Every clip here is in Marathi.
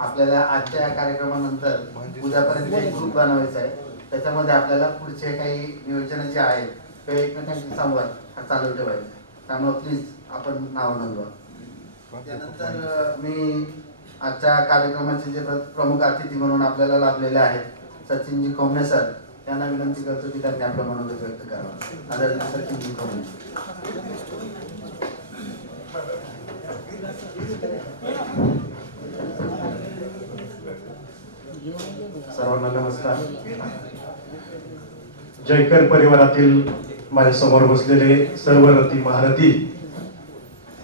आपल्याला आजच्या या कार्यक्रमानंतर उद्यापर्यंत एक ग्रुप बनवायचा आहे. त्याच्यामध्ये आपल्याला पुढचे काही नियोजन जे आहेत ते एकमेकांशी संवाद हा चालू ठेवायचा. त्यामुळे प्लीज आपण नाव नोंदवा. त्यानंतर मी आजच्या कार्यक्रमाचे जे प्रमुख अतिथी म्हणून आपल्याला लाभलेले आहेत सचिनजी कोमणे सर यांना विनंती करतो की त्यांनी आपलं मनोगत व्यक्त करावं. आदरणीय सचिनजी कोमणे. सर्वांना नमस्कार. जयकर परिवारातील माझ्या समोर बसलेले सर्व रथी महारथी,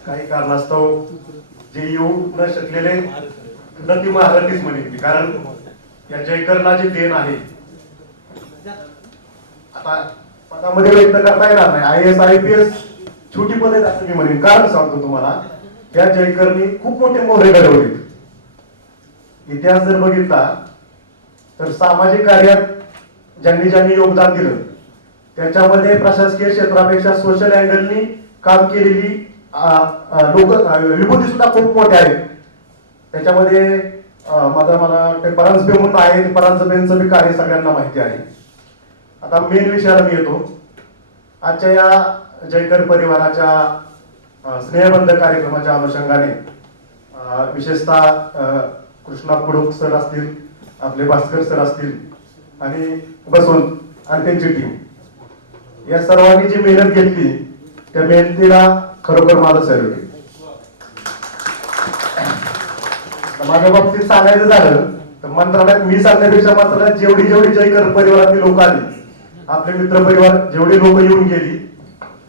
काही कारणास्तव जे येऊ न शकलेले रथी महारथीच म्हणेन, कारण या जयकरला जे देण आहे आता पदामध्ये व्यक्त करता येणार नाही. IAS IPS छोटी पदे असं मी म्हणेन. कारण सांगतो तुम्हाला, या जयकरनी खूप मोठे मोहरे घडवले. इतिहास जर बघितला तर सामाजिक कार्यात ज्यांनी ज्यांनी योगदान दिलं त्याच्यामध्ये प्रशासकीय क्षेत्रापेक्षा सोशल अँगलनी काम केलेली लोक विभूती सुद्धा खूप मोठे आहेत. त्याच्यामध्ये मला परांजपे म्हणून आहे, परांजपेंचं बी कार्य सगळ्यांना माहिती आहे. आता मेन विषयाला मी येतो. आजच्या या जयकर परिवाराच्या स्नेहबंध कार्यक्रमाच्या अनुषंगाने विशेषतः कृष्णा कुडूक सर असतील, आपले भास्कर सर असतील आणि बसवंत आणि त्यांची टीम, या सर्वांनी जी मेहनत घेतली त्या मेहनतीला खरोखर माझं सॅल्यूट आहे. माझ्या बाबतीत सांगायचं झालं तर मंत्रालयात मी सांगण्यापेक्षा मंत्रालयात जेवढी जेवढी जयकर परिवारातली लोक आली, आपले मित्र परिवार जेवढी लोक येऊन गेली,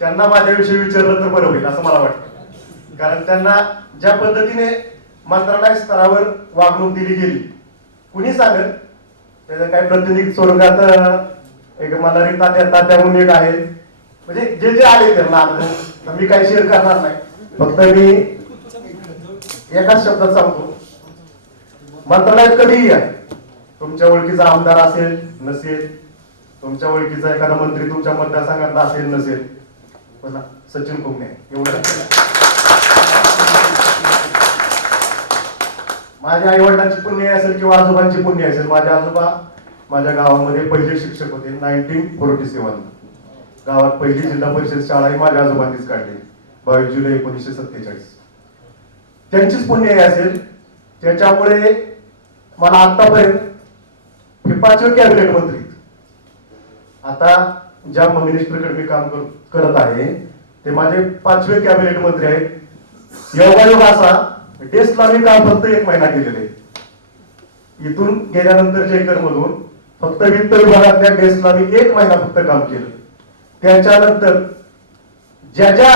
त्यांना माझ्याविषयी विचारलं तर बरं होईल असं मला वाटतं. कारण त्यांना ज्या पद्धतीने मंत्रालय स्तरावर वागणूक दिली गेली, कुणी सांगत त्याचं काही प्रतिनिधी स्वरूपात एक मल्हारी तात्या म्हणून एक आहे, म्हणजे जे जे आले त्यांना मी काही शेअर करणार नाही. फक्त मी एकाच शब्दात सांगतो, मंत्रालयात कधीही या, तुमच्या ओळखीचा आमदार असेल नसेल, तुमच्या ओळखीचा एखादा मंत्री तुमच्या मतदारसंघातला असेल नसेल, पण सचिन कोमणे एवढं. माझ्या आई वडिलांची पुण्य असेल किंवा आजोबांची पुण्य असेल. माझे आजोबा माझ्या गावामध्ये पहिले शिक्षक होते. 1947 गावात पहिली जिल्हा परिषद शाळा ही माझ्या आजोबांनीच काढली 22 जुलै 1947. त्यांचीच पुण्य असेल. त्याच्यामुळे मला आतापर्यंत हे 5वे कॅबिनेट मंत्री, आता ज्या मिनिस्टरकडे मी काम करत आहे ते माझे 5वे कॅबिनेट मंत्री आहेत. योगायोग असा, डेस्कला मी काम फक्त 1 महिना केलेले. इथून गेल्यानंतर जयकर मधून फक्त वित्त विभागातल्या डेस्कला मी 1 महिना फक्त काम केलं. त्याच्यानंतर ज्या ज्या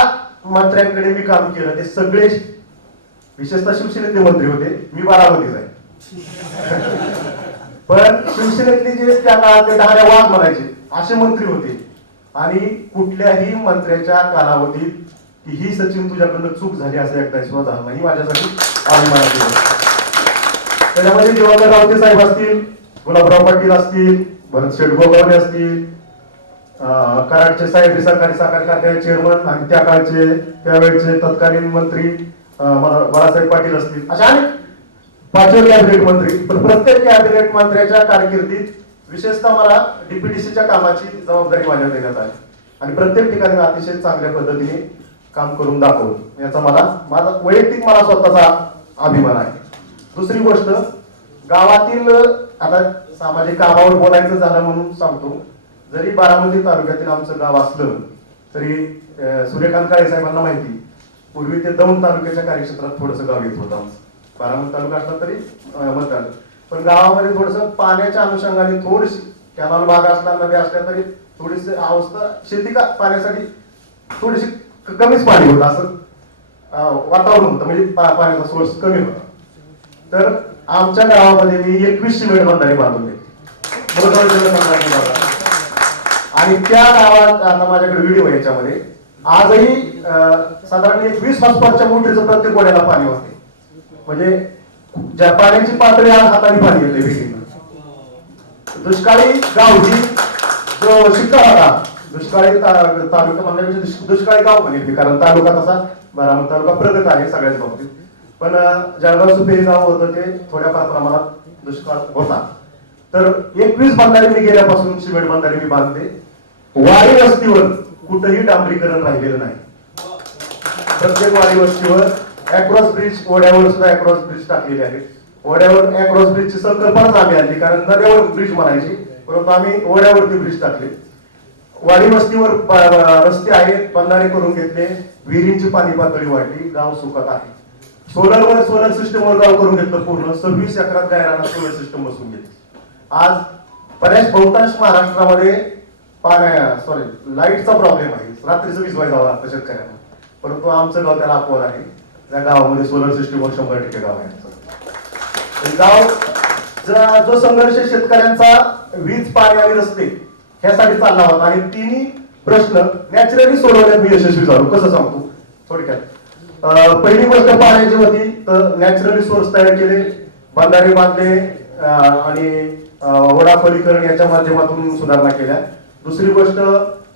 मंत्र्यांकडे मी काम केलं ते सगळे विशेषतः शिवसेनेतले मंत्री होते. मी बारामतीच आहे. पण शिवसेनेतले जे त्या काळातले ढाऱ्या वाघ म्हणायचे असे मंत्री होते. आणि कुठल्याही मंत्र्याच्या कालावधीत की ही सचिन तुझ्याकडनं चूक झाली असं एकदा सुद्धा झालं नाही, माझ्यासाठी अभिमानाची गोष्ट. त्याच्यामध्ये दिवाकर रावते साहेब असतील, गुलाबराव पाटील असतील, भरत शेठ गोगावले असतील, कराडचे साहेब सहकारी साखर कारखान्याचे चेअरमन आणि त्या काळचे त्यावेळेचे तत्कालीन मंत्री बाळासाहेब पाटील असतील, अशा अनेक 5वे कॅबिनेट मंत्री. पण प्रत्येक कॅबिनेट मंत्र्याच्या कारकिर्दीत विशेषतः मला डीपीडीसीच्या कामाची जबाबदारी माझ्यावर देण्यात आली आणि प्रत्येक ठिकाणी अतिशय चांगल्या पद्धतीने काम करून दाखवलं. याचा माझा वैयक्तिक मला स्वतःचा अभिमान आहे. दुसरी गोष्ट, गावातील आता सामाजिक कामावर बोलायचं झालं म्हणून सांगतो, जरी बारामती तालुक्यातील आमचं गाव असलं तरी सूर्यकांत काळे साहेबांना माहिती, पूर्वी ते दौंड तालुक्याच्या कार्यक्षेत्रात थोडंसं गाव येत होतं आमचं. बारामती तालुका असला तरी मतदान, पण गावामध्ये थोडस पाण्याच्या अनुषंगाने थोडीशी कॅनॉल भाग असला, नद्या असल्या तरी थोडीशी अवस्था शेती का पाण्यासाठी थोडीशी कमीच पाणी होतं असं वातावरण होतं, म्हणजे पाण्याचा सोर्स कमी होता. तर आमच्या गावामध्ये मी 21 सिमेंट बंधारे बांधले आणि त्या गावात आता माझ्याकडे व्हिडिओ आहे याच्यामध्ये आजही साधारण 20 हॉर्सपावरच्या मोटरीचं प्रत्येक गोड्याला पाणी वाहते. म्हणजे ज्या पाण्याची पातळी आज हाताने पाणी येते विहिरीला. दुष्काळी गाव ही जो शिक्का होता, दुष्काळी तालुका म्हणण्यापेक्षा दुष्काळी गाव म्हणे, कारण तालुका तसा बारामती तालुका प्रगत आहे सगळ्याच बाबतीत. पण जळगाव सुपेरी गाव होतं ते थोड्याफार प्रमाणात दुष्काळ होता. तर 21 बंधारे मी गेल्यापासून सिमेंट बंधारे मी बांधते. वाडी वस्तीवर कुठंही डांबरीकरण राहिलेलं नाही. प्रत्येक वाडी वस्तीवर अक्रॉस ब्रिज, ओढ्यावर सुद्धा अक्रॉस ब्रिज टाकलेले आहेत. ओढ्यावर अक्रॉस ब्रिजची संकल्पनाच आम्ही आणली, कारण नद्यावर ब्रिज म्हणायची, परंतु आम्ही ओढ्यावरती ब्रिज टाकले. वाडी वस्तीवर रस्ते आहेत, बंधारे करून घेतले, विहिरींची पाणी पातळी वाढली, गाव सुखात आहे. सोलर सिस्टमवर गाव करून घेतलं पूर्ण. 26 एकरात गायराना सोलर सिस्टम बसून घेतली. आज बहुतांश महाराष्ट्रामध्ये लाईटचा प्रॉब्लेम आहे. रात्रीचं वीज जावं लागतं शेतकऱ्यांना, परंतु आमचं गाव त्याला अपवाद आहे. त्या गावामध्ये सोलर सिस्टमवर 100% गाव आहे. गाव जो संघर्ष शेतकऱ्यांचा वीज, पाणी आणि रस्ते ह्यासाठी चालला होता, आणि तिन्ही प्रश्न नॅचरली सोडवण्यात मी यशस्वी झालो. कसं सांगतो थोडक्यात. पहिली गोष्ट पाण्याची होती, तर नॅचरली सोर्स तयार केले, बंधारे बांधले आणि वडापलीकरण याच्या माध्यमातून सुधारणा केल्या. दुसरी गोष्ट,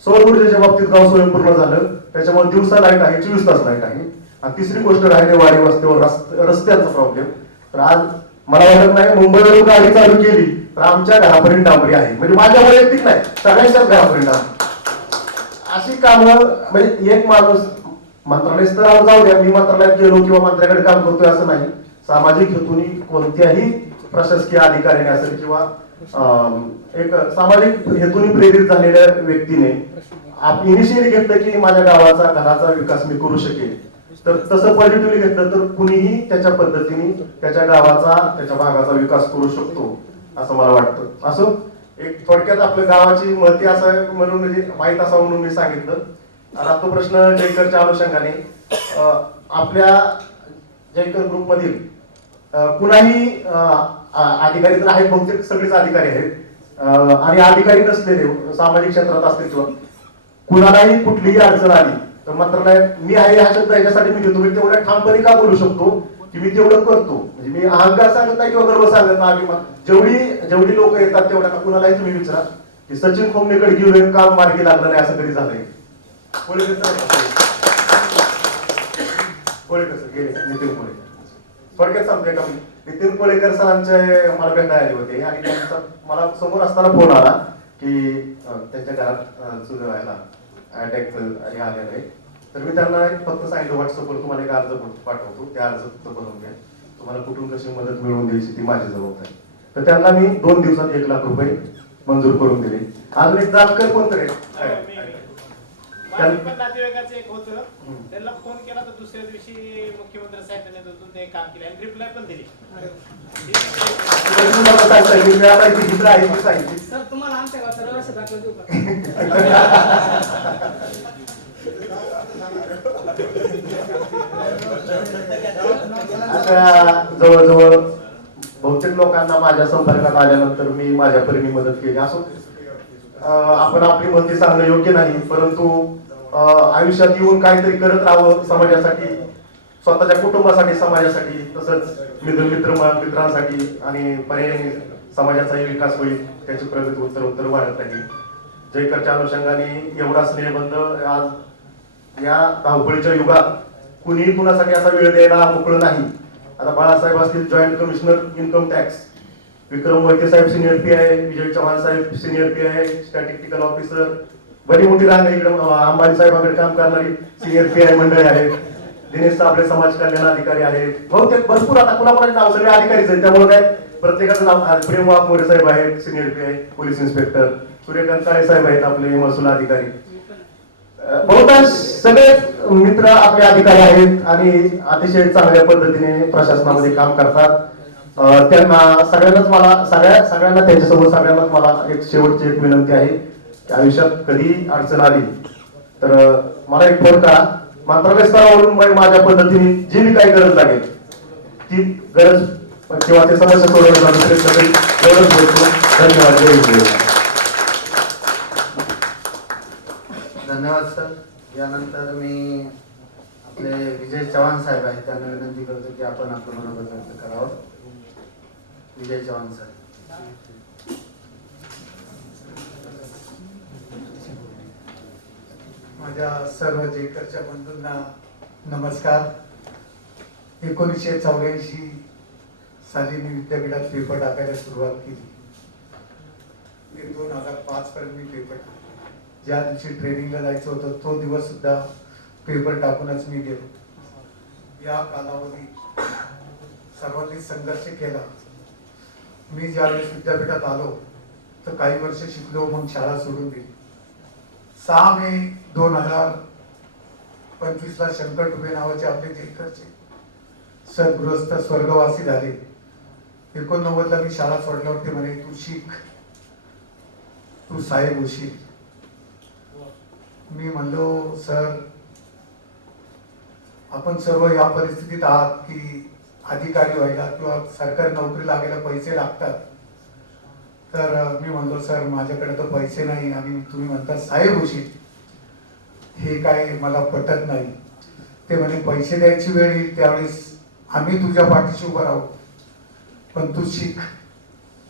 सौर ऊर्जेच्या बाबतीत गाव स्वयंपूर्ण झालं, त्याच्यामुळे दिवसा लाईट आहे, 24 तास लाईट आहे. आणि तिसरी गोष्ट राहिली वाडी वस्तीवर रस्त्यांचा प्रॉब्लेम. तर आज मला वाटत नाही मुंबईवरून गाडी चालू केली तर आमच्या घरापर्यंत डांबरी आहे, म्हणजे माझ्या वैयक्तिक नाही, सगळ्यांच्याच घरापर्यंत डांबरी. अशी कामं, म्हणजे एक माणूस मंत्रालय स्तरावर जाऊ द्या, मी मंत्रालयात गेलो किंवा मंत्र्याकडे काम करतोय असं नाही. सामाजिक हेतूने कोणत्याही प्रशासकीय अधिकाऱ्याने असेल किंवा एक सामाजिक हेतूने प्रेरित झालेल्या व्यक्तीने इनिशियली घेतलं की माझ्या गावाचा, घराचा विकास मी करू शकेल, तर तसं पॉझिटिव्हली घेतलं तर कुणीही त्याच्या पद्धतीने त्याच्या गावाचा, त्याच्या भागाचा विकास करू शकतो असं मला वाटतं. असं एक थोडक्यात आपल्या गावाची महती असं म्हणून, म्हणजे माहीत असावं म्हणून मी सांगितलं. आता तो प्रश्न जयकरच्या अनुषंगाने, आपल्या जयकर ग्रुप मधील कुणाही अधिकारी तर आहेत, बहुतेक सगळेच अधिकारी आहेत, आणि अधिकारी नसलेले सामाजिक क्षेत्रात असतील किंवा कुणालाही कुठलीही अडचण आली तर मंत्रालयात मी आहे हा शब्द याच्यासाठी मी देतो. मी तेवढ्या ठामपणे का बोलू शकतो की मी तेवढं करतो, म्हणजे मी अहंकार सांगत नाही किंवा गर्व सांगत नाही. जेवढी लोक येतात तेवढ्या कुणालाही तुम्ही विचारा की सचिन खोमनेकडे गेलो काम मार्गी लागलं नाही असं कधी झालंय. कोळेकर सर गेले, नितीन कोळेकर. थोडक्यात सांगतोय का, नितीन कोळेकर सरांचे मला भेटायला आले होते आणि त्यांचा मला समोर असताना फोन आला की त्यांच्या घरात सुधारायला अटॅक हे आलेलं आहे. तर मी त्यांना फक्त सांगितलं व्हॉट्सअपवर तुम्हाला एक अर्ज पाठवतो, त्या अर्ज फक्त बनवून घ्या, तुम्हाला कुठून कशी मदत मिळवून द्यायची ती माझी जबाबदारी. तर त्यांना मी 2 दिवसात 1 लाख रुपये मंजूर करून दिले. अजून एक जातकर कोण करेल, नातेवाईकाचं एक होतं, त्यांना फोन केला तर दुसऱ्या दिवशी मुख्यमंत्री साहेबांनी ते काम केलं आणि रिप्लाय पण दिली. सर तुम्हाला आमच्या गावाचा रहिवासी दाखला देऊ का? अशा जवळजवळ बहुतेक लोकांना माझ्या संपर्कात आल्यानंतर मी माझ्या परीने मदत केली. असो आपण आपली मते सांगणं योग्य नाही, परंतु आयुष्यात येऊन काहीतरी करत राहावं समाजासाठी, स्वतःच्या कुटुंबासाठी, समाजासाठी, तसंच मित्रांसाठी, आणि पर्यायी समाजाचाही विकास होईल, त्याची प्रगती उत्तर वाढत राहील. जयकरच्या अनुषंगाने एवढा स्नेहबंध आज या धावपळीच्या युगात कुणीही कुणासाठी असा वेळ द्यायला मोकळं नाही. आता बाळासाहेब असतील जॉईंट कमिशनर इन्कम टॅक्स, विक्रम वैद्य साहेब सिनियर PI, विजय चव्हाण साहेब सिनियर PI, स्टॅटिस्टिकल ऑफिसर, बरी मोठी रांग इकडे अंबानी साहेबांकडे काम करणारी सिनियर PI मंडळी आहेत, दिनेश साबळे समाज कल्याण अधिकारी आहेत, बहुतेक भरपूर आता कुणाकुणाचे नाव सगळे अधिकारीच आहेत. त्यामुळे काय प्रत्येकाचं नाव, प्रेम मोरे साहेब आहेत senior PI police inspector, Suryakant Kale साहेब आहेत आपले महसूल अधिकारी, बहुतांश सगळे मित्र आपले अधिकारी आहेत आणि अतिशय चांगल्या पद्धतीने प्रशासनामध्ये काम करतात. त्यांना सगळ्यांना त्यांच्यासोबत सगळ्यांनाच मला एक शेवटची एक विनंती आहे की आयुष्यात कधी अडचण आली तर मला एक फोन करा. मंत्रालय स्तरावरून माझ्या पद्धतीने जी मी काही गरज लागेल ती गरज किंवा ते समस्या सोडवण्यासाठी एवढंच बोलतो. धन्यवाद. धन्यवाद सर. यानंतर मी आपले विजय चव्हाण साहेब आहेत, त्यांना विनंती करतो की आपण आपलं मनोगत व्यक्त करावं. विजय चव्हाण सर. माझ्या सर्व जेकरच्या बंधूंना नमस्कार. 1984 साली मी विद्यापीठात पेपर टाकायला सुरुवात केली. 2005 पर्यंत मी पेपर टाकले. ज्या दिवशी ट्रेनिंगला जायचं होतं तो दिवस सुद्धा पेपर टाकूनच मी गेलो. या कालावधीत सर्वांनी संघर्ष केला. मी ज्यावेळेस विद्यापीठात आलो तर काही वर्ष शिकलो, मग शाळा सोडून दिली. 6 मे 2025 ला शंकर टुबे नावाचे आपले जेकरचे सद्गृहस्थ स्वर्गवासी झाले. 89 ला मी शाळा सोडल्यावर ते म्हणे तू शिक, तू साहेब होशील. मी म्हणलो सर आपण सर्व या परिस्थितीत आहात की अधिकारी व्हायला किंवा सरकारी नोकरी लागायला पैसे लागतात. तर मी म्हणलो सर माझ्याकडे तर पैसे नाही आणि तुम्ही म्हणता साहेब होशील, हे काय मला पटत नाही. ते म्हणे पैसे द्यायची वेळ येईल त्यावेळेस आम्ही तुझ्या पाठीशी उभं राहू, पण तू शिक.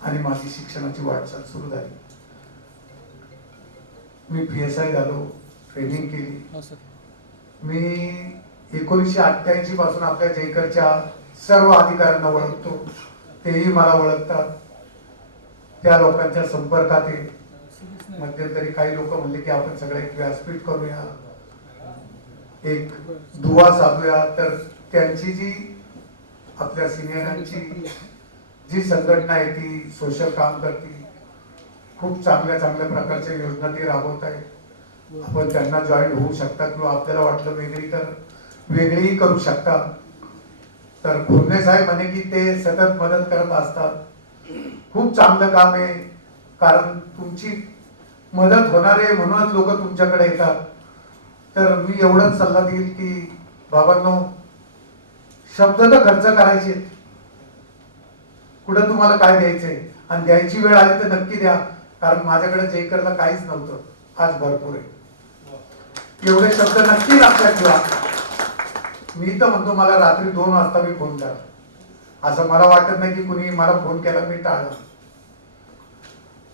आणि माझी शिक्षणाची वाटचाल सुरू झाली. मी PSI झालो, ट्रेनिंग केली. मी 1988 पासून आपल्या जयकरच्या सर्व अधिकाऱ्यांना ओळखतो, तेही मला ओळखतात. त्या लोकांच्या संपर्कात आहे. मध्यंतरी काही लोक म्हणले की आपण सगळे एक व्यासपीठ करूया, एक दुवा साधूया. तर त्यांची जी आपल्या सिनियरांची जी संघटना आहे ती सोशल काम करते, खूप चांगल्या चांगल्या प्रकारच्या योजना ते राबवत आहे. आपण त्यांना जॉईन होऊ शकता किंवा आपल्याला वाटलं वेगळी तर वेगळीही करू शकता. तर भोरणे साहेब म्हणे की ते सतत मदत करत असतात. खूप चांगलं काम आहे, कारण तुमची मदत होणार आहे म्हणूनच लोक तुमच्याकडे येतात. तर मी एवढाच सल्ला देईल की बाबांनो, शब्द तर खर्च करायचे, कुठं तुम्हाला काय द्यायचंय आणि द्यायची वेळ आली तर नक्की द्या. कारण माझ्याकडे जयकरला काहीच नव्हतं, आज भरपूर आहे. एवढे शब्द नक्की लक्षात ठेवा. मी तर म्हणतो मला रात्री 2 वाजता मी फोन करा. असं मला वाटत नाही की कुणी मला फोन केला मी टाळला.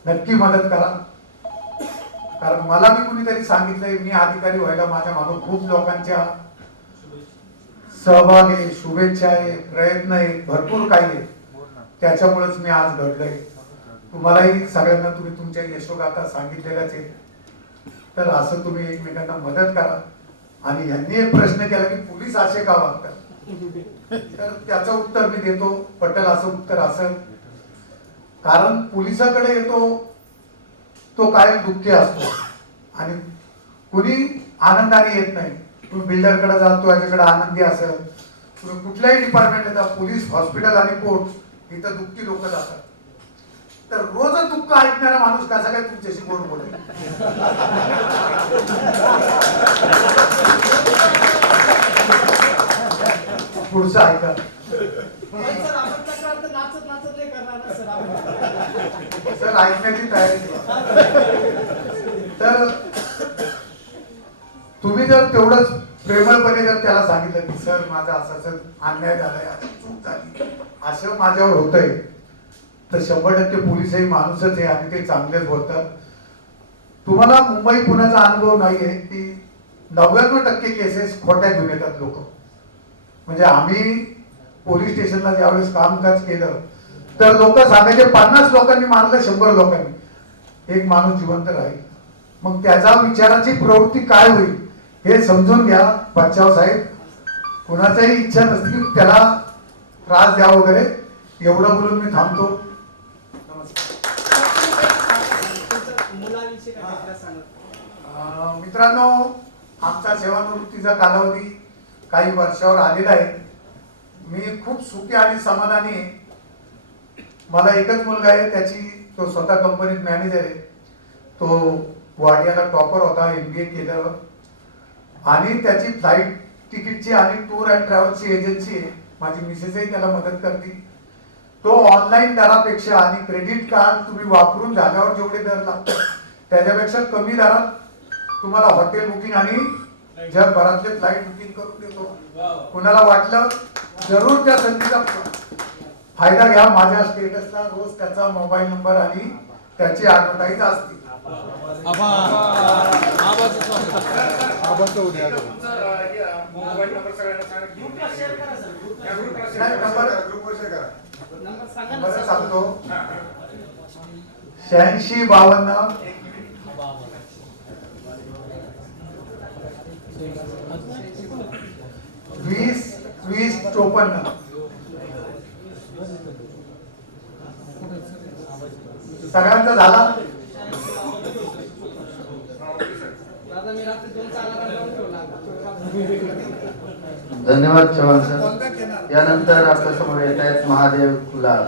नक्की मदत करा. कारण मला मी कुणीतरी सांगितलंय मी अधिकारी व्हायला माझ्या मागून खूप लोकांच्या सहभाग आहे, शुभेच्छा आहे, प्रयत्न आहे, भरपूर काही आहे. त्याच्यामुळेच मी आज घडलोय. तुम्हालाही सगळ्यांना तुम्ही तुमच्या यशोगाथा सांगितलेल्याच आहे. तर असं तुम्ही एकमेकांना मदत करा. आणि यांनी एक प्रश्न केला की पोलीस असे का वागतात, तर त्याचं उत्तर मी देतो. पटेल असं उत्तर असेल, कारण पोलिसाकडे येतो तो कायम दुःखी असतो आणि कुणी आनंदाने येत नाही. तुम्ही बिल्डरकडे जा, तो याच्याकडे आनंदी असेल. तुम्ही कुठल्याही डिपार्टमेंटला जा, पोलीस, हॉस्पिटल आणि कोर्ट, इथं दुःखी लोक जातात. तर रोजच दुःख ऐकणारा माणूस कसा काय तुमच्याशी गोड बोलेल? पुढचं ऐका. सर आपण तक्रार तर नाचत नाचत नाही करणार ना सर आपण. सर ऐकण्याची तयारी तर तुम्ही जर तेवढंच प्रेमळपणे जर त्याला सांगितलं की सर माझा असं अन्याय झालाय, चूक झाली, असं माझ्यावर होतंय, तर 100% पोलीसही माणूसच आहे आणि ते चांगलेच बोलतात. तुम्हाला मुंबई पुण्याचा अनुभव नाहीये की 99% केसेस खोट्या घेऊन येतात लोक. म्हणजे आम्ही पोलीस स्टेशनला ज्यावेळेस कामकाज केलं तर लोक सांगायचे 50 लोकांनी मारलं, 100 लोकांनी, एक माणूस जिवंत राहील. मग त्याच्या विचाराची प्रवृत्ती काय होईल हे समजून घ्या. बचाव साहेब, कुणाचाही इच्छा नसते की त्याला त्रास द्या वगैरे. एवढं बोलून मी थांबतो. मुलाविषयी काय आपल्याला सांगा. मित्रांनो, आमचा सेवानिवृत्तीचा कालावधी काही वर्षावर आलेला आहे. मी खूप सुखी आणि समाधानी आहे. मला एकच मुलगा आहे, तो स्वतः कंपनीत मॅनेजर आहे. तो वाडियाला टॉपर होता, MBA केलं आणि त्याची फ्लाईट तिकीटची आणि टूर अँड ट्रॅव्हल्सची एजन्सी आहे. माझी मिसेसही त्याला मदत करते. तो ऑनलाईन दरापेक्षा आणि क्रेडिट कार्ड तुम्ही वापरून झाल्यावर जेवढे दर लागतात त्याच्यापेक्षा कमी दरात तुम्हाला हॉटेल बुकिंग आणि जगभरातले फ्लाईट बुकिंग करून देतो. कुणाला वाटलं जरूर त्या संधीचा फायदा घ्या. माझ्या स्टेटसला रोज त्याचा मोबाईल नंबर आणि त्याची ऍडव्हर्टाईज असते. आभार. मोबाईल नंबर सगळ्यांना सांगा ग्रुपला शेअर करा सर या ग्रुपला नाही, share करा. नंबर नंबर सांगा ना बरं सर. सांगतो हा, हा. 86 52 20 20 54. सगळ्यांचा झाला. दादा मी रात्री 2चा अलार्म लावून ठेवला. धन्यवाद चव्हाण सर. यानंतर आपल्या समोर येत आहेत महादेव कुलाल.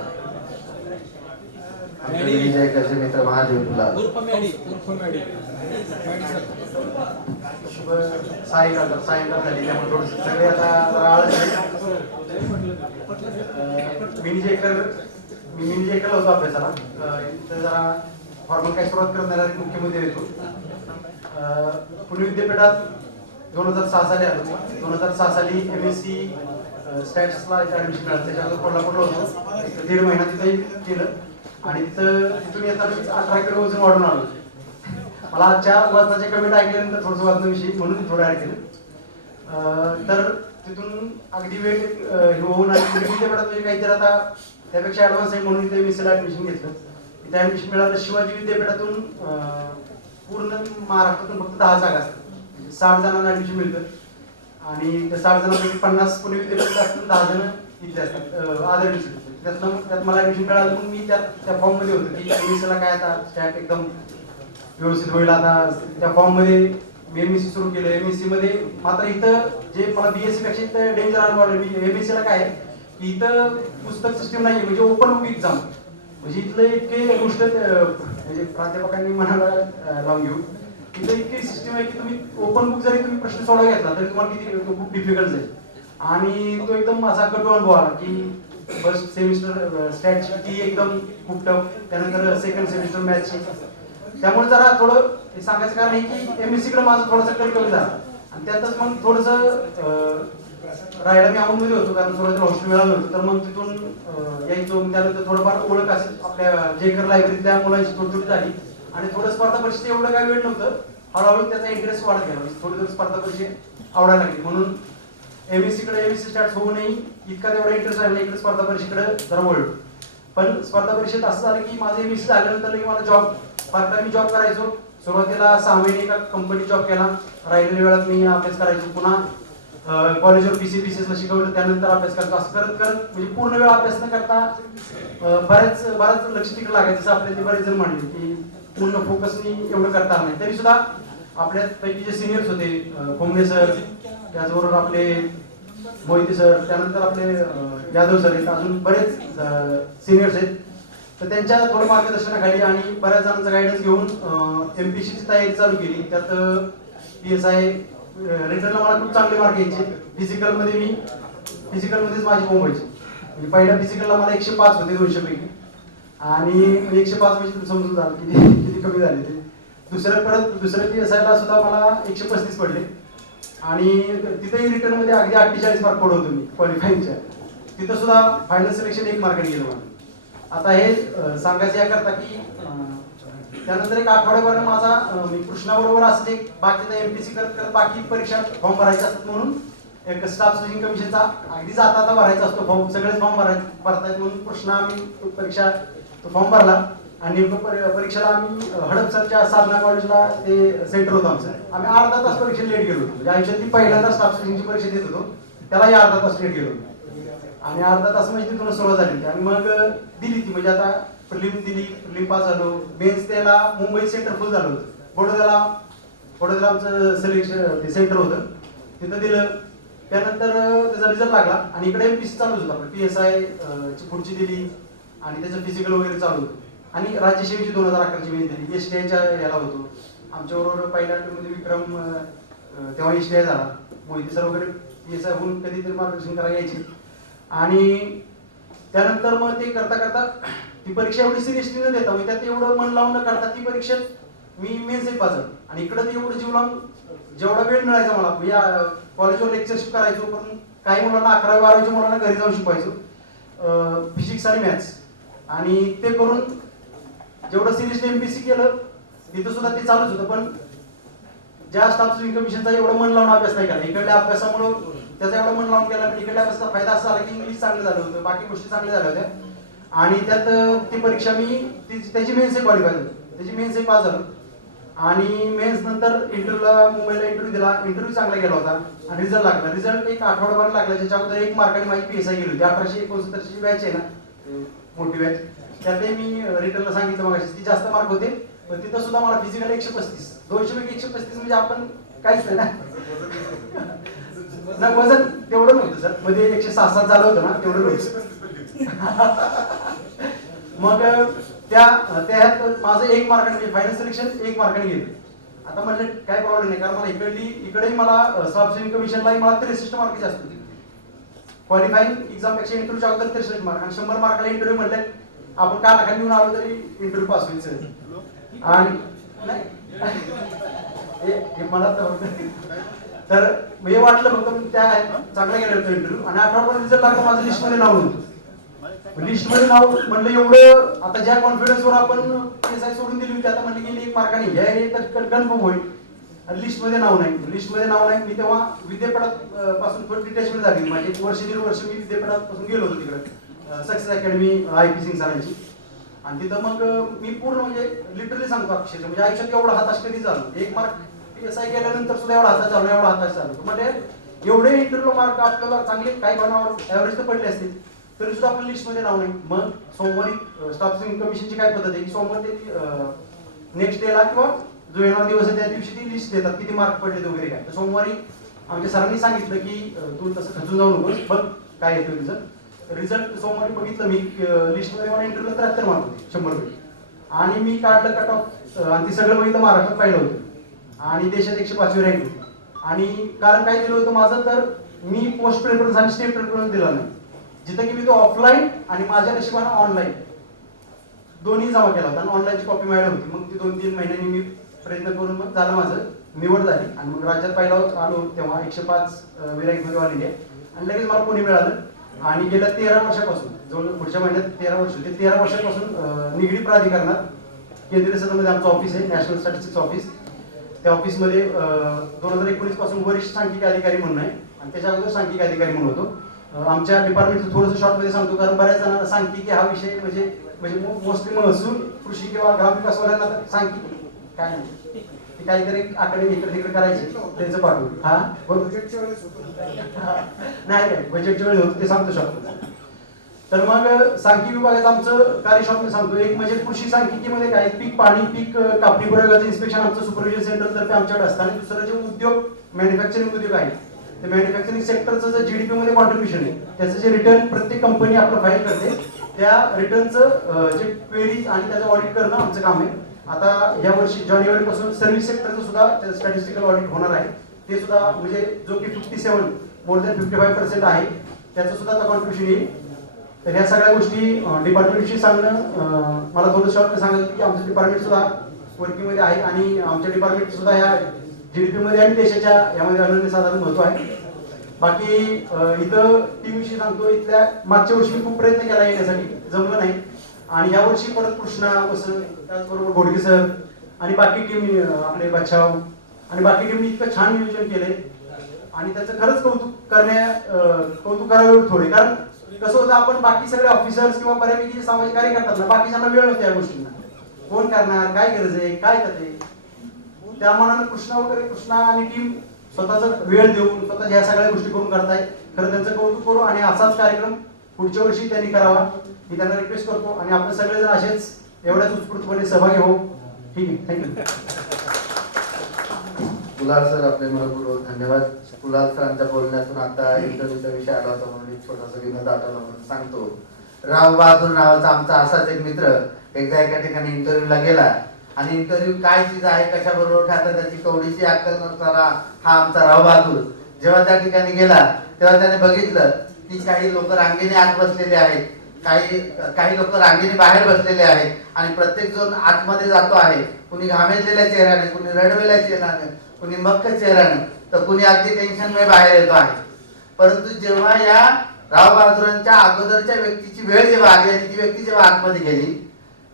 आमचे विजयकाचे मित्र महादेव कुलाल. शुभ सायंकाळ झाली त्यामुळे थोडंसं सगळे आता जरा आळस आहे. मिनी जेकर होतो अभ्यासाला. इथं जरा फॉर्मल काय सुरुवात करणारा मुख्य मुद्दे येतो. पुणे विद्यापीठात 2006 साली आलो. 2006 साली MSc स्टॅट्सला ऍडमिशन मिळालं. त्याच्यानंतर कोल्हापूरला होतो. 1.5 महिना तिथे केलं आणि तिथून येताना 18 किलो वजन वाढून आलो. मला आजच्या वजनाचे कमेंट ऐकल्यानंतर थोडंसं वजनाविषयी म्हणून थोडं ऍड केलं. तर तिथून अगदी वेळ होऊन आणि पुणे विद्यापीठात म्हणजे काहीतरी आता त्यापेक्षा ऍडव्हान्स आहे म्हणून इथे MSc ऍडमिशन घेतलं. इथे ऍडमिशन मिळालं. शिवाजी विद्यापीठातून पूर्ण महाराष्ट्रातून फक्त 10 जागा असतात. 60 जणांना ऍडमिशन मिळतं आणि त्या 60 जणांपैकी 50 पुणे विद्यापीठात असतात, 10 जण इथे असतात आदर त्यात मला ऍडमिशन मिळालं. मग मी त्या फॉर्म मध्ये होतो की MSc ला काय आता स्टॅट एकदम व्यवस्थित होईल. आता त्या फॉर्म मध्ये मी MSc सुरू केलं. MSc मध्ये मात्र इथं जे मला BSc पेक्षा इथं डेंजर अनुभव आलं. MSc ला काय आहे की इथं पुस्तक सिस्टम नाही, म्हणजे ओपन बुक एक्झाम. म्हणजे इथलं इतके गोष्ट म्हणजे प्राध्यापकांनी म्हणायला लावून घेऊ. इथं इतकी सिस्टम आहे की तुम्ही ओपन बुक जरी तुम्ही प्रश्न सोडवा घेतला तरी तुम्हाला किती खूप डिफिकल्ट जाईल. आणि तो एकदम असा कटू अनुभव आला की फर्स्ट सेमिस्टर स्टॅटची ती एकदम खूप टफ. त्यानंतर सेकंड सेमिस्टर मॅथची. त्यामुळे जरा थोडं हे सांगायचं कारण आहे की MSc कडे माझं थोडंसं कमी कमी झालं. आणि त्यातच मग थोडंसं राहायला मी औंधमध्ये होतो कारण सुरुवातीला हॉस्टेल मिळालं होतं. तर मग तिथून यायचो. त्यानंतर थोडंफार ओळख असेल आपल्या जेकर लायब्ररीतल्या मुलांची थोडी झाली आणि थोडं स्पर्धा परीक्षेत एवढं काय वेळ नव्हतं. हळूहळू त्याचा इंटरेस्ट वाढत गेला. थोडी स्पर्धा परीक्षा आवडायला लागली म्हणून MSc स्टार्ट होऊ नये इतका तेवढा इंटरेस्ट राहिला. इकडे स्पर्धा परीक्षेकडे जरा वळलो. पण स्पर्धा परीक्षेत असं झालं की माझं MSc झाल्यानंतर मला जॉब पार्ट टाइम जॉब करायचो. सुरुवातीला 6 महिने एका कंपनी जॉब केला. राहिलेल्या वेळात मी अभ्यास करायचो. पुन्हा कॉलेजवर PCBCS ला शिकवलं. त्यानंतर अभ्यास करतो. असं करत म्हणजे पूर्ण वेळ अभ्यास न करता बऱ्याच लक्ष तिकडे लागायचं. जसं आपल्याला बरेच जण म्हणले की पूर्ण फोकसनी एवढं करता नाही. तरी सुद्धा आपल्यापैकी जे सिनियर्स होते कोंबडे सर, त्याचबरोबर आपले मोहिते सर, त्यानंतर आपले यादव सर आहेत, अजून बरेच सिनियर्स आहेत. तर त्यांच्या थोडं मार्गदर्शनाखाली आणि बऱ्याच जणांचा गायडन्स घेऊन MPSc ची तयारी चालू केली. त्यात PSI रिटर्नला मला खूप चांगले मार्क यायचे. फिजिकलमध्येच माझी बोंब व्हायची. म्हणजे पहिल्या फिजिकलला मला 105 होते 200 पैकी. आणि 105 म्हणजे तुम्ही समजून जाल किती कमी झाले ते. दुसऱ्या PSI ला सुद्धा मला 135 पडले. आणि तिथेही रिटर्न मध्ये अगदी 48 मार्क पडवतो मी क्वालिफाईंगच्या. तिथं सुद्धा फायनल सिलेक्शन 1 मार्काने गेलं मला. आता हे सांगायचं याकरता की त्यानंतर एक आठवड्याभर माझा मी कृष्णाबरोबर असं एक बाकीचा MPSc करत बाकी परीक्षा फॉर्म भरायचे असतात म्हणून एक स्टाफ सिलेक्शन कमिशनचा अगदी जाता भरायचा असतो फॉर्म. सगळेच फॉर्म भरतायत म्हणून कृष्णा आम्ही परीक्षा तो फॉर्म भरला. आणि नेमकं परीक्षेला आम्ही हडपसरच्या साधना कॉलेजला ते सेंटर होतं आमचं. आम्ही अर्धा तास परीक्षा लेट गेलो होतो. म्हणजे आयुष्यातली पहिल्यांदा स्टाफ सिलेक्शनची परीक्षा देत होतो. त्यालाही अर्धा तास लेट गेलो होतो. आणि अर्धा तास म्हणजे तिथून सुरुवात झाली. आणि मग दिली ती म्हणजे आता प्रिलिम दिली, प्रिलिम पास झालो. मेन्स त्याला मुंबई सेंटर फुल झालं होतं. बडोद्याला आमचं सिलेक्शन सेंटर होतं. तिथं दिलं. त्यानंतर त्याचा रिझल्ट लागला आणि इकडे MPSc चालूच होतं. आपलं PSI ची पुढची दिली आणि त्याचं फिजिकल वगैरे चालू होतं. आणि राज्यसेवेची 2011ची मेन्स दिली. STIच्या याला होतो. आमच्याबरोबर पहिल्या मध्ये विक्रम तेव्हा STI झाला. मोहिते सर वगैरे PSI होऊन कधीतरी मार्गदर्शन करायला यायचे. आणि त्यानंतर मग ते करता करता ती परीक्षा एवढी सिरियसली न देता त्यात एवढं मन लावून न करता ती परीक्षेत मी मेन्स पास झालो. आणि इकडे ते एवढं जीव लावून जेवढा वेळ मिळायचा मला या कॉलेजवर लेक्चरशिप करायचो. पण काही मुलांना 11वी 12वीच्या मुलांना घरी जाऊन शिकवायचो फिजिक्स आणि मॅथ्स. आणि ते करून जेवढं सिरियसली MPSc केलं तिथं सुद्धा ते चालूच होतं. पण ज्या स्टाफ सिलेक्शन कमिशनचा एवढं मन लावून अभ्यास नाही केला, इकडल्या अभ्यासामुळे त्याचा एवढा मन लावून केला, पण इकडल्या अभ्यासाचा फायदा असा झाला की इंग्लिश चांगलं झालं होतं, बाकी गोष्टी चांगल्या झाल्या होत्या. आणि त्यात ती परीक्षा त्याची मेन्स क्वालिफाय झाली, त्याची मेन्स पास झालो. आणि मेन्स नंतर इंटरव्ह्यूला मुंबईला इंटरव्ह्यू दिला, इंटरव्ह्यू चांगला गेला होता आणि रिझल्ट लागला. रिझल्ट एक आठवडाभर लागला, ज्याच्या अगोदर 1 मार्काने माझी PSI गेली होती. 1869 बॅच आहे ना, मोठी बॅच, त्यातही मी रिटर्नला सांगितलं मग ती जास्त मार्क होते, पण तिथं सुद्धा मला फिजिकल 135, 200 पैकी 135 म्हणजे आपण काहीच नाही ना, वजन तेवढं नव्हतं सर, मध्ये 106 झालं होतं ना, तेवढं नव्हतं. मग त्यात माझं 1 मार्काने म्हणजे फायनल सिलेक्शन 1 मार्काने गेलं. आता म्हणलं काय प्रॉब्लेम नाही, कारण मला इकडेही मला स्टाफ सिलेक्शन कमिशनलाही मला 63 मार्क जास्त होते. क्वालिफाईंग एक्झाम पेक्षा इंटरव्ह्यूच्या अगोदर 63 मार्क, आणि 100 मार्काला इंटरव्ह्यू म्हणलं आपण कानाखाली घेऊन आलो तरी इंटरव्ह्यू पास होईल सर. आणि नाही हे मला तर हे वाटलं फक्त त्या चांगला गेला होता इंटरव्ह्यू. आणि 18 रिझल्ट लागला, माझं लिस्टमध्ये नाव नव्हतं. लिस्टमध्ये नाव म्हणलं एवढं, आता ज्या कॉन्फिडन्सवर आपण PSI सोडून दिली होती, आता म्हणलं गेली 1 मार्काने हे तर कन्फर्म होईल. आणि लिस्टमध्ये नाव नाही, मी तेव्हा विद्यापीठात पासून थोडी डिटॅचमेंट झाली माझी. 1-1.5 वर्ष मी विद्यापीठापासून गेलो होतो तिकडे, सक्सेस अकॅडमी IP सिंग सरांची. आणि तिथं मग मी पूर्ण म्हणजे लिटरली सांगतो अक्षरशः, म्हणजे आयुष्यात एवढा हताश कधी झालो, 1 मार्क PSI केल्यानंतर सुद्धा एवढा हताश झालो. म्हणजे एवढे इंटरव्ह्यू मार्क आपल्याला चांगले काही कोणावर ऍव्हरेज तर पडले असतील, तरी सुद्धा आपल्या लिस्टमध्ये नाव नाही. मग सोमवारी स्टाफ सिलेक्शन कमिशनची काय पद्धत आहे की सोमवार ते नेक्स्ट डेला किंवा जो येणारा दिवस आहे त्या दिवशी ती लिस्ट देतात किती मार्क पडले वगैरे काय. तर सोमवारी आमच्या सरांनी सांगितलं की तू तसं खचून जाऊ नकोस, बघ काय येतो रिझल्ट. सोमवारी बघितलं मी लिस्टमध्ये मला इंटरव्ह्यू 73 मार्क होते 100 पैकी. आणि मी काढलं कट ऑफ, आणि ती सगळं बघितलं महाराष्ट्रात पाहिलं होतं आणि देशात 105वी रँक होती. आणि कारण काय दिलं होतं माझं, तर मी पोस्ट प्रेफरन्स आणि स्टेट प्रेफरन्स दिला नाही, जिथं की मी तो ऑफलाईन आणि माझ्या नशिबानं ऑनलाईन दोन्ही जमा केला होता. आणि ऑनलाईनची कॉपी मिळाली होती. मग ती 2-3 महिन्यांनी मी प्रयत्न करून मग झालं माझं, निवड झाली. आणि मग राज्यात पहिला आलो तेव्हा 105 रँकमध्ये आलेली आहे. आणि लगेच मला पुणे मिळालं. आणि गेल्या 13 वर्षापासून, जवळ पुढच्या महिन्यात 13 वर्ष, ते 13 वर्षापासून निगडी प्राधिकरणात केंद्रीय सदनामध्ये आमचं ऑफिस आहे, नॅशनल स्टॅटिस्टिक्स ऑफिस. त्या ऑफिसमध्ये 2019 पासून वरिष्ठ सांख्यिकी अधिकारी म्हणून आहे, आणि त्याच्या अगोदर सांख्यिकी अधिकारी म्हणून होतो. आमच्या डिपार्टमेंटचं थोडंसं शॉर्टमध्ये सांगतो, कारण बऱ्याच जणांना सांख्यिकी हा विषय म्हणजे मोस्टली महसूल, कृषी किंवा ग्रामविकासवाल्यांना सांख्यिकी काय नाही, ते काहीतरी आकडे इकडे तिकडे करायचे त्यांचं पाठवून. हा बजेटच्या वेळेस होतो नाही बजेटच्या वेळेस होतं, ते सांगतो शॉर्ट. तर मग सांख्यिकी विभागाचं आमचं कार्य शॉर्टमध्ये सांगतो. एक म्हणजे कृषी सांख्यिकीमध्ये काय, पीक पाणी, पीक कापणी प्रयोगाचं इन्स्पेक्शन आमचं सुपरविजन सेंटर तर्फे आमच्याकडे असतं. आणि दुसरं जे उद्योग, मॅन्युफॅक्चरिंग उद्योग आहे, ते मॅन्युफॅक्चरिंग सेक्टरचं जे GDP मध्ये कॉन्ट्रीब्युशन आहे, त्याचं जे रिटर्न प्रत्येक कंपनी आपलं फाईल करते, त्या रिटर्नचं जे क्वेरीज आणि त्याचं ऑडिट करणं आमचं काम आहे. आता या वर्षी जानेवारी पासून सर्व्हिस सेक्टरचं सुद्धा स्टॅटिस्टिकल ऑडिट होणार आहे. ते सुद्धा म्हणजे जो की 57 मोर दॅन 55% आहे, त्याचं सुद्धा आता कॉन्ट्रीब्युशन येईल. तर ह्या सगळ्या गोष्टी डिपार्टमेंटशी सांगणं मला थोडं शॉर्ट सांगायचं की आमचं डिपार्टमेंट सुद्धा वर्किंगमध्ये आहे. आणि आमच्या डिपार्टमेंट सुद्धा ह्या GDP मध्ये आणि देशाच्या यामध्ये अनन्यसाधारण महत्व आहे. बाकी इथं टीम विषयी सांगतो, इथल्या मागच्या वर्षी मी खूप प्रयत्न केला येण्यासाठी, जमलं नाही. आणि या वर्षी परत कृष्णा वसंत, त्याचबरोबर घोडके सर आणि बाकी टीम, आपले बचाव आणि बाकी टीमनी इतकं छान नियोजन केलंय. आणि त्याचं खरंच कौतुक करावे थोडे, कारण कसं होतं, आपण बाकी सगळे ऑफिसर्स किंवा बऱ्यापैकी सामाजिक कार्य करतात ना, बाकीच्यांना वेळ नसतो या गोष्टींना, कोण करणार, काय गरज आहे, काय करते. त्या मनानं कृष्णा आणि टीम स्वतःचा वेळ देऊन स्वतः ह्या सगळ्या गोष्टी करून करतायत. खरं त्यांचं कौतुक करू. आणि असाच कार्यक्रम पुढच्या वर्षी त्यांनी करावा मी त्यांना रिक्वेस्ट करतो. आणि आपण सगळेजण असेच एवढ्याच उत्स्फूर्तपणे सहभागी हो. ठीक आहे, थँक्यू. कुलाल सर, आपले मनपूर्वक धन्यवाद. कुलाल सरांच्या बोलण्यातून आता इंटरव्ह्यूचा विषय आला होता म्हणून एक छोटासा विनोद आठवला म्हणून सांगतो. राव बहादूर नावाचा आमचा असाच एक मित्र एकदा एका ठिकाणी इंटरव्ह्यूला गेला. आणि इंटरव्ह्यू काय चीज आहे, कशा बरोबर खातात, त्याची कवडीची अक्कल नसणारा हा आमचा राव बहादूर जेव्हा त्या ठिकाणी गेला तेव्हा त्याने बघितलं की काही लोक रांगेने आत बसलेले आहेत, काही लोक रांगेने बाहेर बसलेले आहेत. आणि प्रत्येक जण आतमध्ये जातो आहे, कुणी घामेजलेल्या चेहऱ्याने, कुणी रडवेल्या चेहऱ्याने, कुणी मक्क चेहऱ्याने, तर कुणी अगदी टेन्शनमध्ये बाहेर येतो आहे. परंतु जेव्हा या राव बहादूरांच्या अगोदरच्या व्यक्तीची वेळ जेव्हा आली आणि ती व्यक्ती जेव्हा आतमध्ये गेली,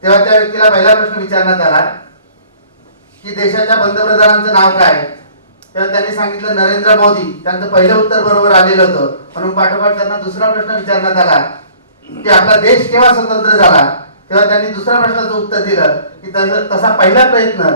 तेव्हा त्या व्यक्तीला पहिला प्रश्न विचारण्यात आला की देशाच्या पंतप्रधानांचं नाव काय. तेव्हा त्यांनी सांगितलं नरेंद्र मोदी, त्यांचं पहिलं उत्तर बरोबर आलेलं होतं, म्हणून पाठोपाठ त्यांना दुसरा प्रश्न विचारण्यात आला की आपला देश केव्हा स्वतंत्र झाला. तेव्हा त्यांनी दुसऱ्या प्रश्नाचं उत्तर दिलं की तसा पहिला प्रयत्न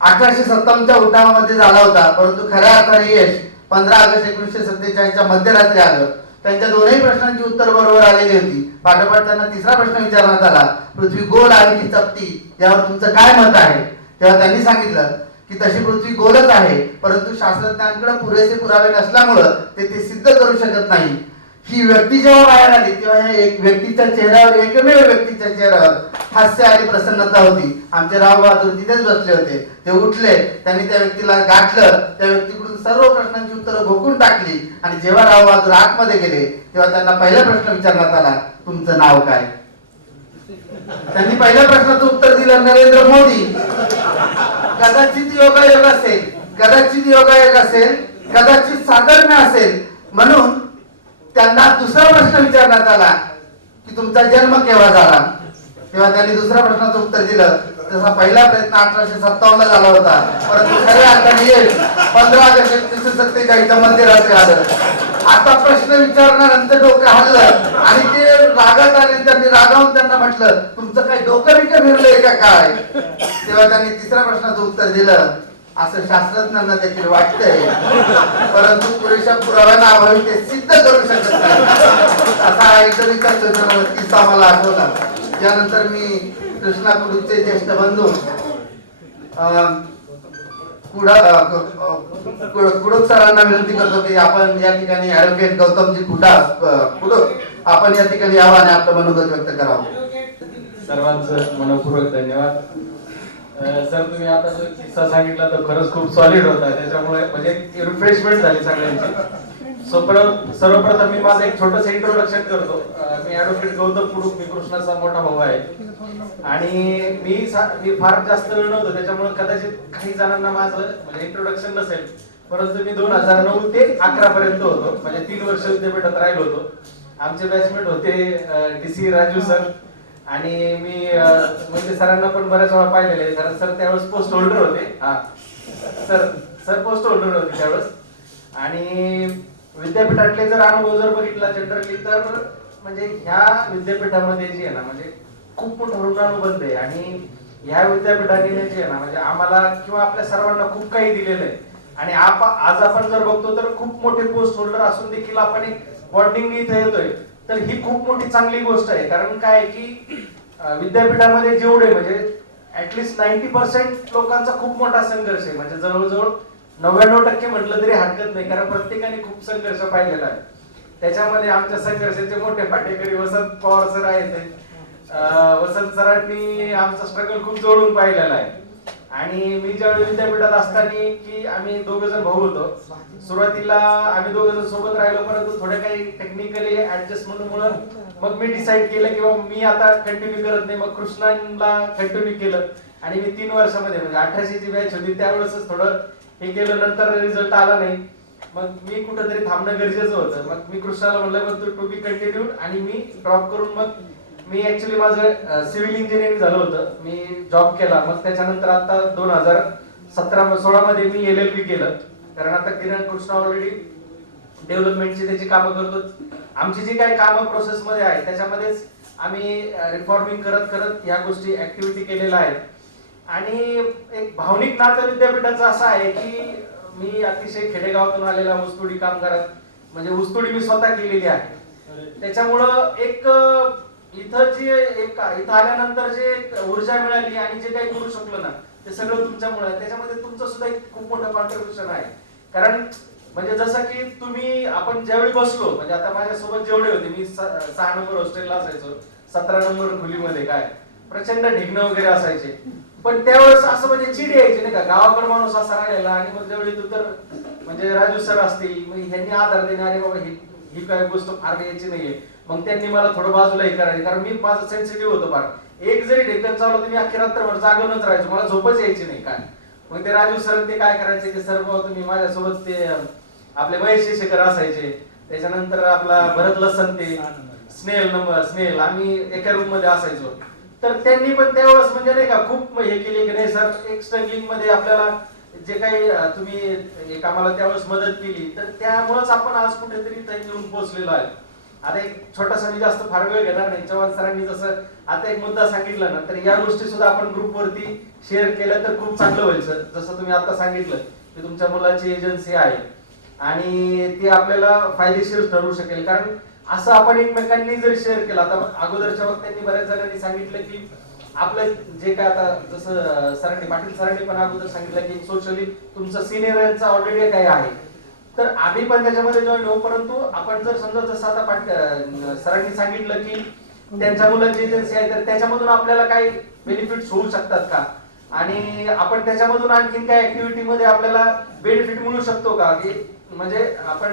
1857च्या उठावामध्ये झाला होता, परंतु खऱ्या अर्थाने यश 15 ऑगस्ट 1947च्या मध्यरात्री आलं. त्यांच्या दोनही प्रश्नांची उत्तर बरोबर आलेली होती. पाठोपाठ त्यांना तिसरा प्रश्न विचारण्यात आला, पृथ्वी गोल आहे की चपटी, यावर तुमचं काय मत आहे. तेव्हा त्यांनी सांगितलं की तशी पृथ्वी गोलच आहे, परंतु शास्त्रज्ञांकडे पुरेसे पुरावे नसल्यामुळं ते सिद्ध करू शकत नाही. ही व्यक्ती जेव्हा बाहेर आली तेव्हा या एक व्यक्तीच्या चेहऱ्यावर, एकमेव व्यक्तीच्या चेहऱ्यावर हास्य आणि प्रसन्नता होती. आमचे राव बहादूर तिथेच बसले होते. ते उठले, त्यांनी त्या व्यक्तीला गाठलं, त्या व्यक्तीकडून सर्व प्रश्नांची उत्तरं घोकून टाकली आणि जेव्हा राव बहादूर आतमध्ये गेले तेव्हा त्यांना पहिला प्रश्न विचारण्यात आला, तुमचं नाव काय. त्यांनी पहिल्या प्रश्नाचं उत्तर दिलं नरेंद्र मोदी. कदाचित योगायोग असेल, कदाचित योगायोग असेल, कदाचित साधर्म्य असेल, म्हणून त्यांना दुसरा प्रश्न विचारण्यात आला की तुमचा जन्म केव्हा झाला. तेव्हा त्यांनी दुसऱ्या प्रश्नाचं उत्तर दिलं. तसा पहिला प्रयत्न 1857 ला झाला होता, परंतु खऱ्या अर्थाने 15 ऑगस्ट 1947च्या मध्यरात्री आलं. आता प्रश्न विचारण्यानंतर डोकं हल्लं आणि ते रागात आले. त्यांनी रागावून त्यांना म्हटलं, तुमचं काय डोकं बिकं फिरलंय का काय. तेव्हा त्यांनी तिसऱ्या प्रश्नाचं उत्तर दिलं, असं शास्त्रज्ञांना देखील वाटतंय, परंतु पुरेशा पुराव्यांना अभावी ते सिद्ध करू शकत नाही. असा एकदा किस्सा मला आठवला. यानंतर मी कृष्णा कुडूचे ज्येष्ठ बंधू कुडूक सरांना विनंती करतो की आपण या ठिकाणी ऍडव्होकेट गौतमजी कुडूक आपण या ठिकाणी यावं आणि आपलं मनोगत व्यक्त करावं. सर्वांचं मनपूर्वक धन्यवाद. सर, तुम्ही आता जो किस्सा सांगितला तो खरंच खूप सॉलिड होता, त्याच्यामुळे म्हणजे रिफ्रेशमेंट झाली सगळ्यांची. सर्वप्रथम मी माझं एक छोटंसं इंट्रोडक्शन करतो. मी ऍडव्होकेट गौतम कुडूक, मी कृष्णाचा मोठा भाऊ आहे आणि मी फार जास्त वेळ नव्हतो, त्याच्यामुळे कदाचित काही जणांना माझं म्हणजे इंट्रोडक्शन नसेल, परंतु मी 2009 ते 11 पर्यंत होतो, म्हणजे 3 वर्ष विद्यापीठात राहिलो होतो. आमचे बॅचमेट होते DC राजू सर आणि मी म्हणजे सरांना पण बऱ्याच वेळा पाहिलेले आहे, कारण सर त्यावेळेस पोस्ट होल्डर होते. सर पोस्ट होल्डर होते त्यावेळेस. आणि विद्यापीठातले जर अनुभव जर बघितला जनरली तर म्हणजे ह्या विद्यापीठामध्ये जे आहे ना म्हणजे खूप मोठा ऋणानुबंध आहे आणि ह्या विद्यापीठाने जे आहे ना म्हणजे आम्हाला किंवा आपल्या सर्वांना खूप काही दिलेलं आहे. आणि आज आपण जर बघतो तर खूप मोठे पोस्ट होल्डर असून देखील आपण एक बॉन्डिंग इथे येतोय, तर ही खूप मोठी चांगली गोष्ट आहे. कारण काय आहे की विद्यापीठामध्ये जेवढे म्हणजे ऍटलिस्ट 90% लोकांचा खूप मोठा संघर्ष आहे, म्हणजे जवळजवळ 99% म्हटलं तरी हरकत नाही, कारण प्रत्येकाने खूप संघर्ष पाहिलेला आहे. त्याच्यामध्ये आमच्या संघर्षाचे मोठे पाठेकरी वसंत पवार सर आहेत. वसंत सरांनी आमचा स्ट्रगल खूप जवळून पाहिलेला आहे. आणि मी ज्यावेळी विद्यापीठात असताना की आम्ही 2 जण भाऊ होतो, सुरुवातीला आम्ही 2 जण सोबत राहिलो, परंतु थोड्या काही टेक्निकली ऍडजस्टमेंटमुळे मग मी डिसाईड केलं की मी आता कंटिन्यू करत नाही, मग कृष्णाला कंटिन्यू केलं. आणि मी 3 वर्षामध्ये म्हणजे 1800ची बॅच होती त्यावेळेसच थोडं हे केलं, नंतर रिझल्ट आला नाही, मग मी कुठेतरी थांबणं गरजेचं होतं. मग मी कृष्णाला म्हणलं मग टू बी कंटिन्यूड आणि मी ड्रॉप करून मग मी ऍक्च्युली माझं सिव्हिल इंजिनिअरिंग झालं होतं, मी जॉब केला. मग त्याच्यानंतर आता 2017-16 मध्ये मी LLB केलं, कारण आता किरण कृष्णा ऑलरेडी डेव्हलपमेंटची त्याची कामं करतो. आमची जी काही कामं प्रोसेस मध्ये आहे त्याच्यामध्येच आम्ही रिफॉर्मिंग करत करत या गोष्टी ऍक्टिव्हिटी केलेल्या आहेत. आणि एक भावनिक नातं विद्यापीठाचं असं आहे की मी अतिशय खेडेगावातून आलेला ऊसतोडी कामगारात म्हणजे ऊसतोडी मी स्वतः केलेली आहे. त्याच्यामुळं एक इथं आल्यानंतर जे ऊर्जा मिळाली आणि जे काही करू शकलो ना ते सगळं तुमच्यामुळे. त्याच्यामध्ये तुमचं सुद्धा एक खूप मोठं कॉन्ट्रीब्युशन आहे. कारण म्हणजे जसं की तुम्ही आपण ज्यावेळी बसलो म्हणजे आता माझ्यासोबत जेवढे होते, मी 6 नंबर हॉस्टेलला असायचो, 17 नंबर खोलीमध्ये काय प्रचंड ढिगणं वगैरे असायचे, पण त्यावेळेस असं म्हणजे चिड यायची नाही का, गावाकडे माणूस असा राहिलेला. आणि मग ज्यावेळी तू तर म्हणजे राजू सर असतील मग ह्यांनी आधार देणे, अरे बाबा ही काय गोष्ट फार यायची नाहीये. मग त्यांनी मला थोडं बाजूला हे करायचं, कारण मी माझं सेन्सिटिव्ह होतो फार. एक जरी ढेकण चालू तर मी अख्खी रात्रभर जागूनच राहायचो, मला झोपच यायची नाही काय. मग ते राजू सर ते काय करायचे की सर बाबा तुम्ही माझ्यासोबत ते आपले महेश शेखर असायचे, त्याच्यानंतर आपला भरत लसन, ते स्नेल आम्ही एका रूम मध्ये असायचो. तर त्यांनी पण त्यावेळेस म्हणजे नाही का खूप हे केले की नाही सर एक स्ट्रगलिंग मध्ये आपल्याला जे काही तुम्ही एक आम्हाला त्यावेळेस मदत केली, तर त्यामुळेच आपण आज कुठेतरी इथे येऊन पोहोचलेलो आहे. आता एक छोटासा मी जास्त फार वेळ घेणार नाही. चव्हाण सरांनी जसं आता एक मुद्दा सांगितला ना, तर या गोष्टी सुद्धा आपण ग्रुपवरती शेअर केल्या तर खूप चांगलं होईल सर. जसं तुम्ही आता सांगितलं की तुमच्या मुलाची एजन्सी आहे आणि ती आपल्याला फायदेशीर ठरू शकेल. कारण असं आपण एकमेकांनी जर शेअर केलं, आता अगोदरच्या वक्त्यांनी बऱ्याच जणांनी सांगितलं की आपलं जे काय आता जसं सरांनी पाटील सरांनी पण अगोदर सांगितलं की सोशली तुमचं सिनियरांचा ऑलरेडी काय आहे, तर आम्ही पण त्याच्यामध्ये जॉईन होऊ. परंतु आपण जर समजा जसं आता सरांनी सांगितलं की त्यांच्या मुलांची एजन्सी आहे, तर त्याच्यामधून आपल्याला काही बेनिफिट्स होऊ शकतात का, आणि आपण त्याच्यामधून आणखीन काही ऍक्टिव्हिटी मध्ये आपल्याला बेनिफिट मिळू शकतो का, की म्हणजे आपण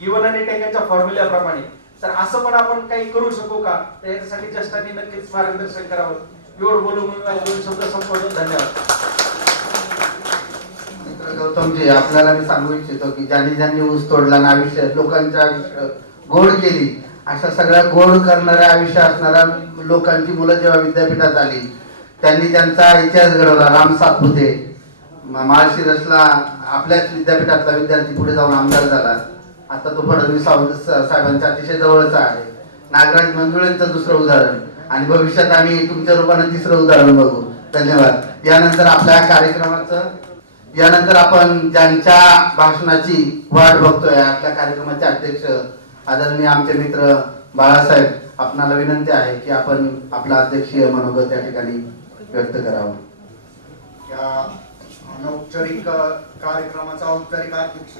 गिव्हन आणि टेकनच्या फॉर्म्युल्याप्रमाणे, तर असं पण आपण काही करू शकू का. तर याच्यासाठी जस्टांनी नक्कीच मार्गदर्शन करावं. एवढं बोलून मी माझे 2 शब्द संपवतो. धन्यवाद. मित्र गौतमजी, आपल्याला मी सांगू इच्छितो की ज्यांनी ऊस तोडला ना आयुष्य लोकांच्या आयुष्य गोड केली, अशा सगळ्या गोड करणाऱ्या आयुष्य असणाऱ्या लोकांची मुलं जेव्हा विद्यापीठात आली, त्यांनी त्यांचा इतिहास घडवला. राम सातपुते माळशिरसला आपल्याच विद्यापीठातला विद्यार्थी पुढे जाऊन आमदार झाला. आता तो फडणवीस साहेबांच्या अतिशय जवळचा आहे. नागराज मंजुळेंचं दुसरं उदाहरण, आणि भविष्यात आम्ही तुमच्या रूपाने तिसरं उदाहरण बघू. धन्यवाद. यानंतर आपण ज्यांच्या भाषणाची वाट बघतोय, आपल्या कार्यक्रमाचे अध्यक्ष आदरणीय आमचे मित्र बाळासाहेब, आपणाला विनंती आहे की आपण आपला अध्यक्षीय मनोगत या ठिकाणी व्यक्त करावं. या अनौपचारिक कार्यक्रमाचा औपचारिक अध्यक्ष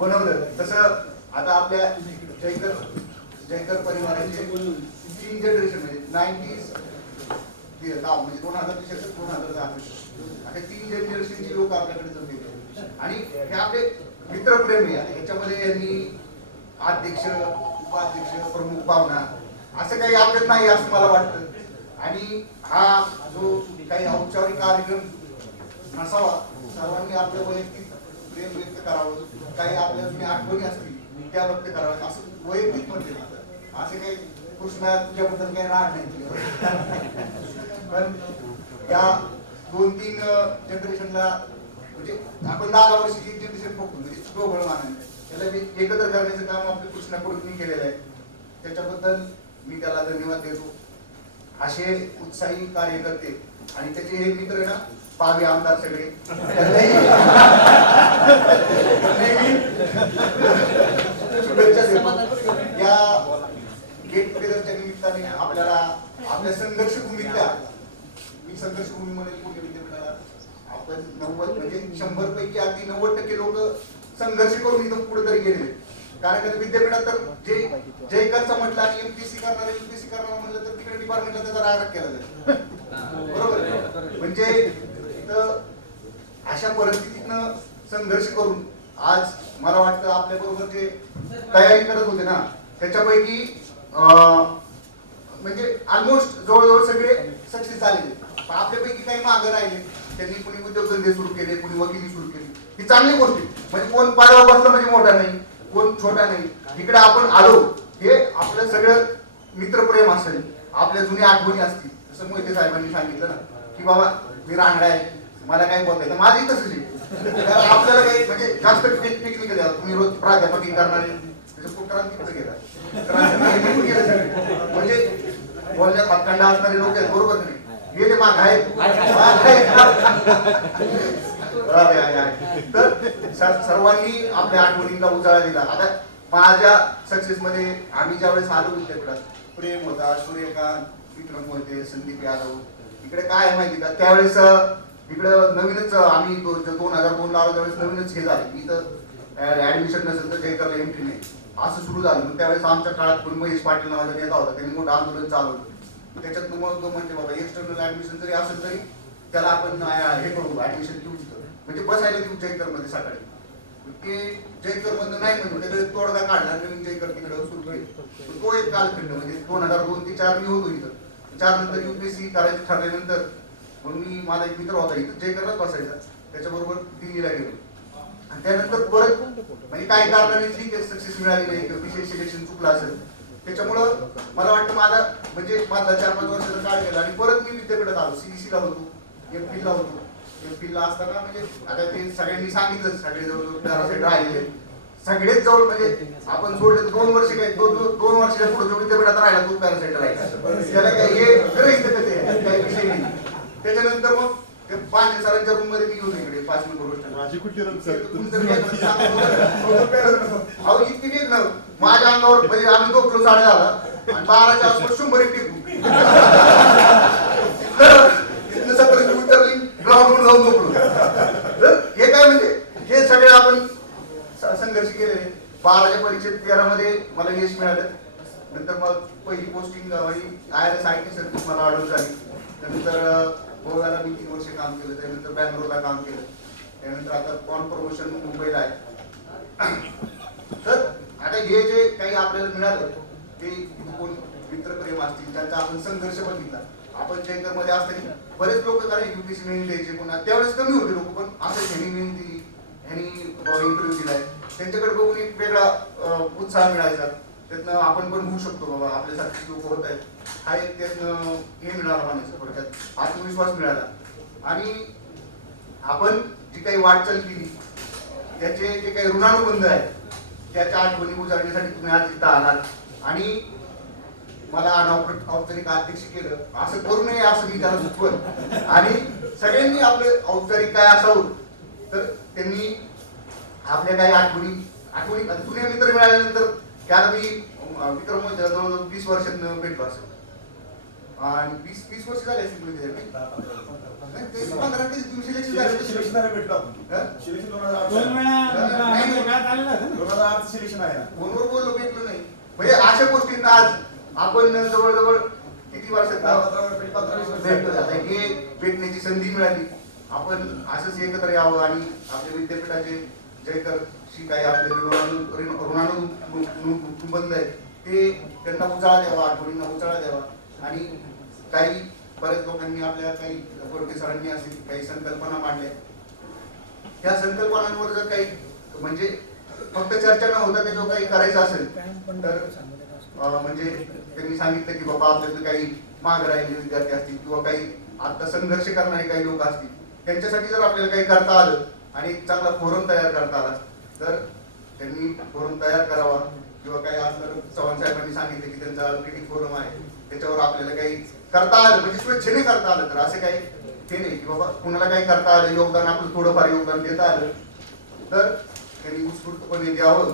बनवलं. तसं आता आपल्या जयकर परिवाराचे 3 जनरेशन म्हणजे 90s म्हणजे 2000 अशा 3 जनरेशनची लोक आपल्याकडे जमलेले आणि हे आपले मित्रप्रेम आहे. याच्यामध्ये यांनी अध्यक्ष, उपाध्यक्ष, प्रमुख पाहुणा असं काही आपल्यात नाही असं मला वाटतं. आणि हा जो काही औपचारिक कार्यक्रम असावा, सर्वांनी आपलं वैयक्तिक प्रेम व्यक्त करावं, काही आपल्या आठवणी असतील त्या व्यक्त कराव्यात असं वैयक्तिक म्हणते. असे काही कृष्णा तुझ्याबद्दल काही राग नाही. पण या 2-3 जनरेशनला म्हणजे आपण 10 वर्षाची जनरेशन बघतो, म्हणजे ढोबळ मानाने त्याला एकत्र करण्याचं काम आपल्या कृष्णाकडून मी केलेलं आहे. त्याच्याबद्दल मी त्याला धन्यवाद देतो. असे उत्साही कार्यकर्ते आणि त्याचे हे मित्र ना पावी आमदार सगळे शुभेच्छा देतो. या गेट टुगेदरच्या निमित्ताने आपल्याला आपल्या संघर्ष भूमीतल्या, मी संघर्ष भूमी म्हणेल पुणे विद्यापीठाला, आपण 90 म्हणजे 100 पैकी अगदी 90% लोक संघर्ष करून इथं पुढे तरी गेले. कारण विद्यापीठात तर जे जयकरचा म्हटलं आणि एमपीसी करणार म्हणलं तर तिकडे डिपार्टमेंटला त्याचा राग केला जाईल. बरोबर. म्हणजे इथं अशा परिस्थितीतनं संघर्ष करून आज मला वाटतं आपल्या बरोबर जे तयारी करत होते ना, त्याच्यापैकी म्हणजे ऑलमोस्ट जवळजवळ सगळे सक्सेस झालेले. आपल्यापैकी काही मागं राहिले, त्यांनी कुणी उद्योगधंदे सुरू केले, कुणी वकिली सुरू केली. ही चांगली गोष्ट आहे. म्हणजे कोण पाडवा बसला म्हणजे मोठा नाही, कोण छोटा नाही. इकडे आपण आलो हे आपलं सगळं मित्रप्रेम असेल, आपल्या जुन्या आठवणी असतील. जसं मोहिते साहेबांनी सांगितलं ना की बाबा मी रांगडा आहे, मला काय बोलताय, माझी तसंच आहे. आपल्याला काही म्हणजे जास्त टेक्निकल द्या. तुम्ही रोज प्राध्यापकी करणारे पुत्रांनी गेला म्हणजे बोलण्यात हातखंडा असणारे लोक आहेत. बरोबर नाही, गेले माग आहेत. तर सर्वांनी आपल्या आठवणींना उजाळा दिला. आता माझ्या सक्सेस मध्ये आम्ही ज्यावेळेस आलो विद्यापीठात, प्रेम होता, सूर्यकांत, विक्रम मोहिते, संदीप यादव. इकडे काय आहे माहिती का, त्यावेळेस इकडं नवीनच आम्ही 2002 ला आलो, त्यावेळेस नवीनच हे झालं. इथं ऍडमिशन नसेल तर जयकरला एंट्री नाही असं सुरू झालं. मग त्यावेळेस आमच्या काळात कोणी महेश पाटील नावाचा नेता होता, त्यांनी मोठं आंदोलन चालवलं. त्याच्यात मग म्हणजे बाबा एक्सटर्नल ऍडमिशन जरी असेल तरी त्याला आपण हे करू, ऍडमिशन घेऊ तिथं, म्हणजे बसायला देऊ जयकर मध्ये सकाळी. ते जयकर मधनं नाही म्हणून त्याकडे तोडगा काढला, नवीन जयकर तिकडे सुरू केली. तो एक कालखंड म्हणजे 2002 ते 4 मी होतो इथं. 4 नंतर युपीएससी करायचं ठरल्यानंतर मग मी, माझा एक मित्र होता इथं जयकरलाच बसायचा, त्याच्याबरोबर दिल्लीला गेलो. आणि त्यानंतर परत म्हणजे काही कारणाने जी सक्सेस मिळाली नाही किंवा विशेष सिलेक्शन चुकलं असेल त्याच्यामुळं मला वाटतं माझा म्हणजे माझा 4-5 वर्षाचा काळ गेला आणि परत मी विद्यापीठात आलो, CEC ला होतो, MP ला होतो. MP ला असताना म्हणजे आता ते सगळ्यांनी सांगितलं, सगळे जवळ पॅरासाईट राहिले सगळेच जवळ म्हणजे आपण सोडले 2 वर्ष काय 2 वर्षाच्या पुढे जो विद्यापीठात राहिला तो पॅरासाईट राहिला, त्याला काही हे गरज नाही, काही विषय नाही. त्याच्यानंतर मग ते 5 सरांच्या रूम मध्ये मी येऊन इकडे 5 नंबर अहो इतकी नीट ना माझ्या अंगावर म्हणजे आम्ही झोपलो 10:30 आणि 12च्या आसपास 100 टिकू इथनं 17 उतरली ग्राउंडवर जाऊन झोपलो. तर हे काय म्हणजे हे सगळे आपण संघर्ष केलेले. 12च्या परीक्षेत 13 मध्ये मला यश मिळालं. नंतर मग पहिली पोस्टिंग IRS IT सर्व्हिस मला ऑर्डर झाली. त्यानंतर गोव्याला मी 3 वर्ष काम केलं, त्यानंतर बँगलोरला काम केलं, त्यानंतर आता ऑन प्रमोशन मुंबईला आहे. तर आता हे जे काही आपल्याला मिळालं ते कोण मित्रप्रेम असतील त्यांचा आपण संघर्ष बघितला. आपण जयकर मध्ये असताना बरेच लोक कारण UPSC मेहनत द्यायचे, पण त्यावेळेस कमी होते लोक, पण असं ह्यांनी मेहनत दिली, ह्यांनी इंटरव्ह्यू दिलाय, त्यांच्याकडे बघून एक वेगळा उत्साह मिळायचा. त्यातनं आपण पण होऊ शकतो बाबा, आपल्यासारखे लोक होत आहेत, हा एक त्यातनं हे मिळाला म्हणायचं, थोडक्यात आत्मविश्वास मिळाला. आणि आपण जी काही वाटचाल केली त्याचे जे काही ऋणानुबंध आहे त्याच्या आठवणी उजाडण्यासाठी तुम्ही आज इथं आलात आणि मला औपचारिक अध्यक्ष केलं. असं करू नये असं मी त्याला सुचवलं आणि सगळ्यांनी आपलं औपचारिक काय असावं, तर त्यांनी आपल्या काही आठवणी जुने मित्र मिळाल्यानंतर त्याला मी विक्रम मोहितेला जवळजवळ 20 वर्षांत भेटलो असेल आणि 20 वर्ष झाले असतील म्हणजे फोनवर बोललो, भेटलो नाही. म्हणजे अशा गोष्टींना आज आपण जवळजवळ किती वर्षात भेटतो. आता हे भेटण्याची संधी मिळाली, आपण असंच एकत्र यावं आणि आपल्या विद्यापीठाचे जयकरशी काही आपले ऋणानुबंध आहेत ते त्यांना उजाळा द्यावा, आठवणींना उजाळा द्यावा. आणि काही बऱ्याच लोकांनी आपल्या काही गोडके सरांनी असेल काही संकल्पना मांडल्या, त्या संकल्पनांवर जर काही म्हणजे फक्त चर्चा न होता त्याच्यावर काही करायचं असेल तर म्हणजे त्यांनी सांगितलं की बाबा आपल्याला काही माग राहिलेले विद्यार्थी असतील किंवा काही आता संघर्ष करणारे काही लोक असतील, त्यांच्यासाठी जर आपल्याला काही करता आलं आणि एक चांगला फोरम तयार करता आला तर त्यांनी फोरम तयार करावा. किंवा काही असलं चव्हाण साहेबांनी सांगितलं की त्यांचा क्रिटिक फोरम आहे, त्याच्यावर आपल्याला काही करता आलं म्हणजे स्वेच्छेने करता आलं तर असं काही हे नाही की बाबा कुणाला काही करता आलं, योगदान आपलं थोडंफार योगदान देता आलं तर त्यांनी उत्स्फूर्तपणे द्यावं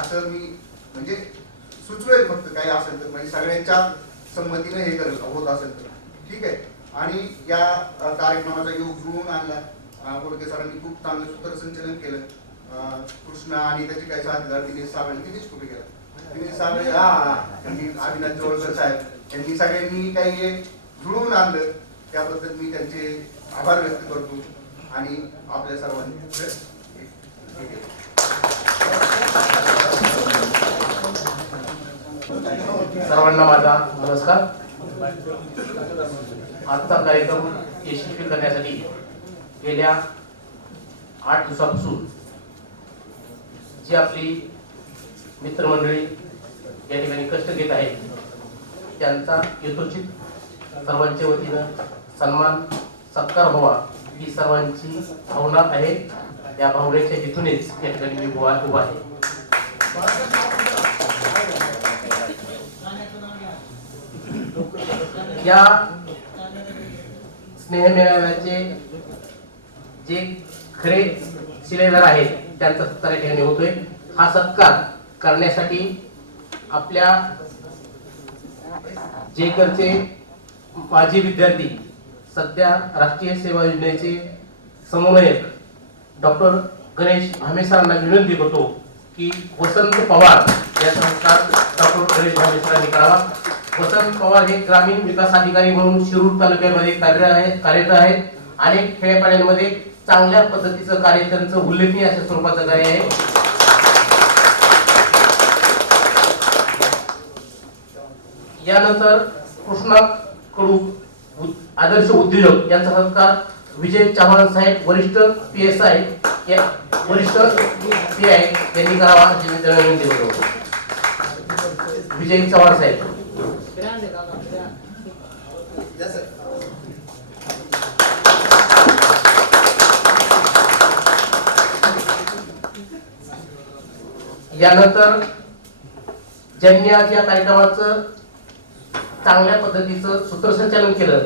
असं मी म्हणजे सुचवेल. फक्त काही असेल तर म्हणजे सगळ्यांच्या संमतीने हे करत होत असेल तर ठीक आहे. आणि या कार्यक्रमाचा योग जुळून आणला. गोडके सरांनी खूप चांगलं सूत्रसंचलन केलं. कृष्णा आणि त्याचे काही साथीदार दिनेश कुठे गेला दिनेश साबळे त्यांनी अविनाश जवळकर साहेब यांनी सगळ्यांनी काही हे जुळवून आणलं, त्याबद्दल मी त्यांचे आभार व्यक्त करतो. आणि आपल्या सर्वांनी सर्वांना माझा नमस्कार. आजचा कार्यक्रम यशस्वी करण्यासाठी गेल्या 8 दिवसापासून जी आपली मित्रमंडळी या ठिकाणी कष्ट घेत आहेत त्यांचा यथोचित सर्वांच्या वतीनं सन्मान सत्कार व्हावा ही सर्वांची भावना आहे. या भावनेच्या हेतूनेच या ठिकाणी मी उभा आहे. या स्नेह मेळाव्याचे जे खरे शिलेदार आहेत त्यांचा सत्कार या ठिकाणी होतोय. हा सत्कार करण्यासाठी आपल्या जयकरचे माजी विद्यार्थी सध्या राष्ट्रीय सेवा योजनेचे समन्वयक डॉक्टर गणेश भामे सरांना विनंती करतो की वसंत पवार या सत्कार डॉक्टर गणेश भामे सरांनी करावा. वसंत पवार हे ग्रामीण विकास अधिकारी म्हणून शिरूर तालुक्यामध्ये कार्यरत आहेत. अनेक खेड्यापाड्यांमध्ये चांगल्या पद्धतीचं कार्य त्यांचं उल्लेखनीय अशा स्वरूपाचं कार्य आहे. यानंतर कृष्णा कडू आदर्श उद्योजक यांचा सत्कार विजय चव्हाण साहेब वरिष्ठ PSI वरिष्ठ PI यांनी करावा अशी विनंती करतो. विजय चव्हाण साहेब. ब्रँड आहे दादा, ब्रँड. यानंतर ज्यांनी आज या कार्यक्रमाचं चांगल्या पद्धतीचं सूत्रसंचालन केलं,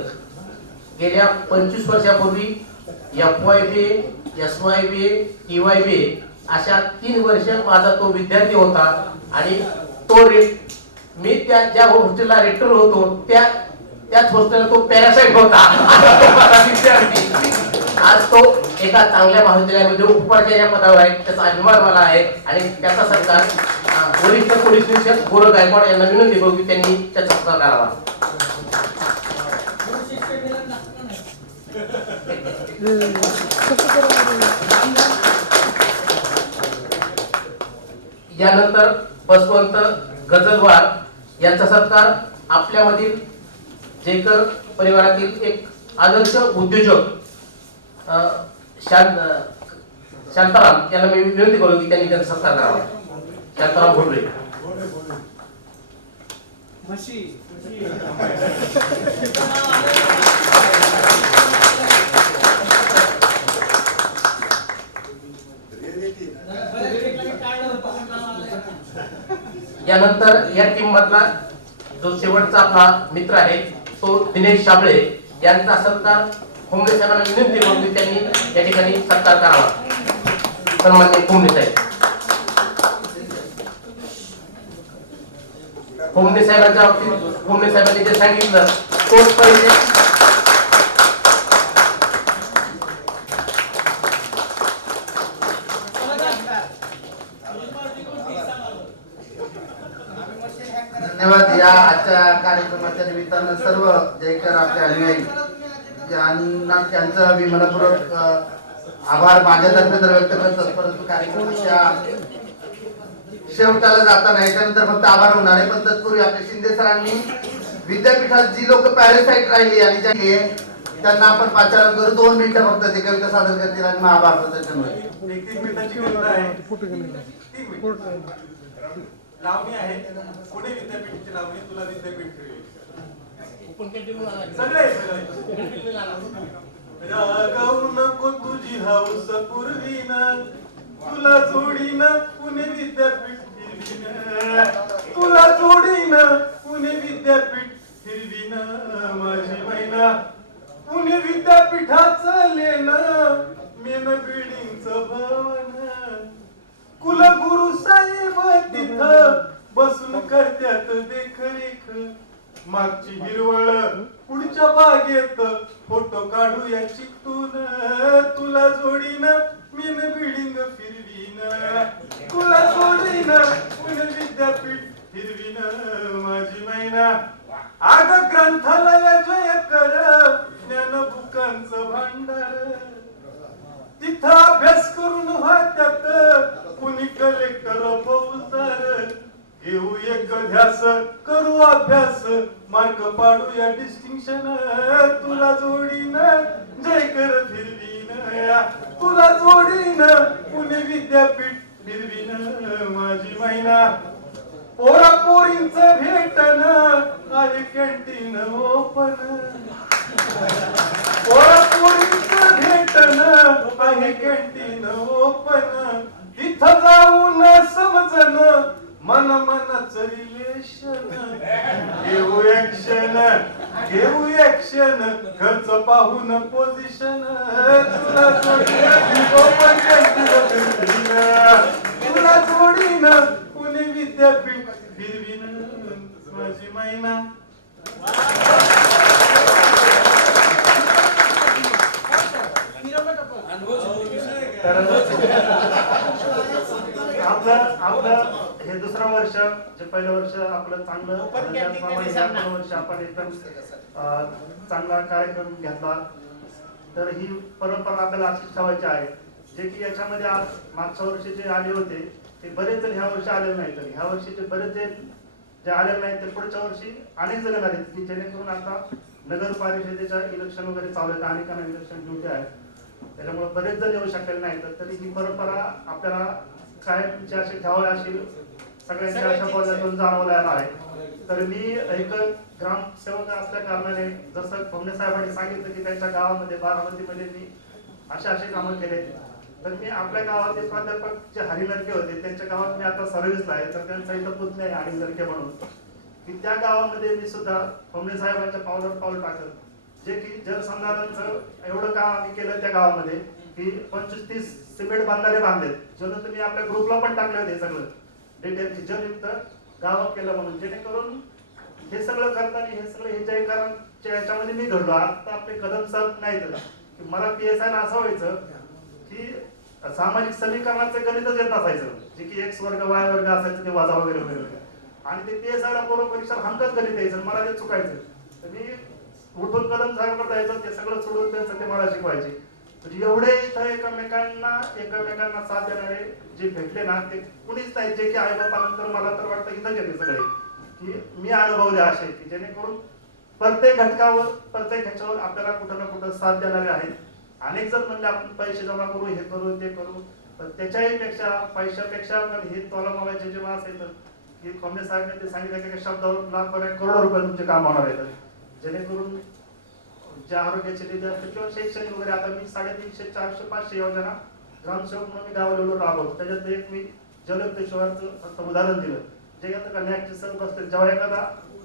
गेल्या 25 वर्षापूर्वी FYBA, SYBA, TYBA अशा 3 वर्ष माझा तो विद्यार्थी होता आणि तो मी ज्या हॉस्टेलला रेक्टर होतो त्याच हॉस्टेलला तो पॅरासाइट होता. तो माझा विद्यार्थी आज तो एका चांगल्या महाविद्यालयामध्ये उपाध्याय पदावर आहे. त्याचा अभिमान मला आहे आणि त्याचा सत्कार वरिष्ठ पोलीस निरीक्षक गौरव गायकवाड यांना विनंती करू की त्यांनी त्याचा सत्कार करावा. यानंतर बसवंत गजलवार यांचा सत्कार आपल्यामधील जयकर परिवारातील एक आदर्श उद्योजक शांताराम यांना मी विनंती करू की त्यांनी त्यांचा सत्कार करावा. शांताराम भोरले. म्हशी. यानंतर या टीम मधला जो शेवटचा आपला मित्र आहे तो दिनेश शाबळे यांचा सत्कार कुंभे साहेबांना विनंती करू की त्यांनी या ठिकाणी सत्कार करावा. सन्माननीय कुंभे साहेब. कुंभे साहेबांच्या बाबतीत कुंभे साहेबांनी जे सांगितलं तोच पहिले धन्यवाद. या आजच्या कार्यक्रमाच्या निमित्तानं सर्व जयकर आपले अनुयायी ज्यांना त्यांचं मी मनपूर्वक आभार माझ्यातर्फे तर व्यक्त करतो. परंतु कार्यक्रमाच्या शेवटाला जाताना याच्यानंतर फक्त आभार होणार आहे. पण तत्पूर्वी आपल्या शिंदे सरांनी विद्यापीठात जी लोक पॅरासाइट राहिली आणि त्यांना आपण पाचारण करू. 2 मिनिटं फक्त ते कविता सादर करतील आणि मग आभार प्रदर्शन होईल. 1-3 मिनिटाची कविता आहे. लावणी आहे. पुणे विद्यापीठाची लावणी. तुला विद्यापीठ सगळे रागावू नको तुझी हौस पूर्वीन, तुला जोडीन पुणे विद्यापीठ फिरवीन, तुला जोडीन पुणे विद्यापीठ फिरवीन माझी मैना. पुणे विद्यापीठाचं लेन मेन बिल्डिंगचं भवन, कुलगुरु साहेब तिथं बसून करत्यात देखरेख. मागची हिरवळ पुढच्या बागेत फोटो काढूया चिकटून, तुला जोडीन मीन बिल्डिंग फिरवीन, तुला जोडीन पुणे विद्यापीठ फिरवीन माझी मैना. आग ग्रंथालय जय कर ज्ञान बुकांचं भांडार, तिथं अभ्यास करून वाट्यात कुणी कलेक्टर फौजदार. घेऊ एक ध्यास करू अभ्यास मार्क पाडूया डिस्टिंक्शन, तुला जोडीन जयकर फिरवीन, तुला जोडीन पुणे विद्यापीठ फिरवीन माझी मैना. पोरा पोरींचं भेटन आहे कॅन्टीन ओपन, पोरा पोरींचं भेटन आहे कॅन्टीन ओपन. तिथं जाऊन समजन मन मनच रिलेशन, घेऊ ऍक्शन घेऊ ऍक्शन खर्च पाहून पोझिशन, तुला जोडीन ओपन कॅन्टीन, तुला जोडीन पुणे विद्यापीठ फिरवीन माझी मैना. आपलं हे दुसरं वर्ष, जे पहिलं वर्ष आपलं चांगलं, त्याचप्रमाणे या पण वर्ष आपण एकदम चांगला कार्यक्रम घेतला. तर ही परंपरा आपल्याला अशीच ठेवायची आहे. जे की याच्यामध्ये आज मागच्या वर्षी जे आले होते ते बरेच जण ह्या वर्षी आलेले नाही, तर ह्या वर्षीचे बरेच जे आलेले नाही ते पुढच्या वर्षी अनेक जण आले की जेणेकरून आता नगर परिषदेच्या इलेक्शन वगैरे चालू आहेत, अनेकांना इलेक्शन ड्युटी आहे, त्याच्यामुळे बरेच जण येऊ शकले नाही. तर तरी ही परंपरा आपल्याला कायमची अशी ठेवावी अशी सगळ्यांच्या अशा पद्धतीतून जाणवलेला आहे. तर मी एक ग्रामसेवक असल्या कारणाने जसं भोमणे साहेबांनी सांगितलं की त्यांच्या गावामध्ये बारामतीमध्ये मी असे कामं केले, तर मी आपल्या गावातील प्राध्यापक जे हरी नरके होते त्यांच्या गावात मी आता सर्व्हिसला आहे, तर त्यांचा इथं पुतण्या आहे हरी नरके म्हणून, की त्या गावामध्ये मी सुद्धा भोमणे साहेबांच्या पावलावर पाऊल टाकत, जे की जलसंधारणाचं एवढं काम आम्ही केलं त्या गावामध्ये की 25-30 सिमेंट बांधारे बांधलेत, ज्यानं तुम्ही आपल्या ग्रुपला पण टाकले होते सगळं डिटेल जलयुक्त गावात केलं म्हणून, जेणेकरून हे सगळं करताना हे सगळं हे जयकारांच्या याच्यामध्ये मी घडलो. आता आपले कदम साहेब नाही तर की मला PSI ना असं व्हायचं की सामाजिक समीकरणाचं गणितच येत नसायचं, जे की X वर्ग Y वर्ग असायचं ते वाजा वगैरे वगैरे, आणि ते PSI ला पूर्व परीक्षा हमकच गणित यायचं, मला ते चुकायचं. तर मी उठून कदम साहेबांकडे जायचं, ते सगळं सोडून त्यांचं ते मला शिकवायचे. म्हणजे एवढे इथं एकमेकांना साथ देणारे जे भेटले ना ते कुणीच नाही, जे की आई बापानंतर मला तर वाटतं इथं गेले सगळे, की मी अनुभवले असे की जेणेकरून प्रत्येक घटकावर प्रत्येक ह्याच्यावर आपल्याला कुठं ना कुठं साथ देणारे आहेत. अनेक जण म्हणले आपण पैसे जमा करू, हे करू ते करू, पण त्याच्याही पेक्षा पैशापेक्षा पण हे तोला मोलाचे जे मास आहेत की भोमणे साहेबांनी ते सांगितलं की शब्दावर लाख करोडो रुपये तुमचे काम होणार आहेत, जेणेकरून ज्या आरोग्याचे निधी असतील किंवा शैक्षणिक वगैरे, आता मी 350, 400, 500 योजना ग्रामसेवक म्हणून मी गावाला राबवतो. त्याच्यात एक मी जलयुक्त शिवारचं फक्त उदाहरण दिलं, जे आता कन्याचे सर बसतील, जेव्हा एखादा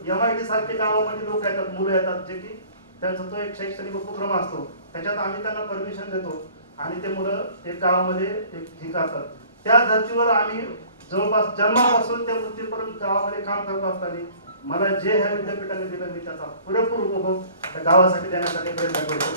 MIT सारखे गावामध्ये लोक येतात, मुलं येतात, जे की त्यांचा तो एक शैक्षणिक उपक्रम असतो, त्याच्यात आम्ही त्यांना परमिशन देतो आणि ते मुलं एक गावामध्ये एक हे करतात. त्या धर्तीवर आम्ही जवळपास जन्मापासून ते मृत्यूपर्यंत गावामध्ये काम करत असताना मला जे ह्या विद्यापीठाने दिलं मी त्याचा पुरेपूर उपभोग त्या गावासाठी देण्यासाठी प्रयत्न करतो.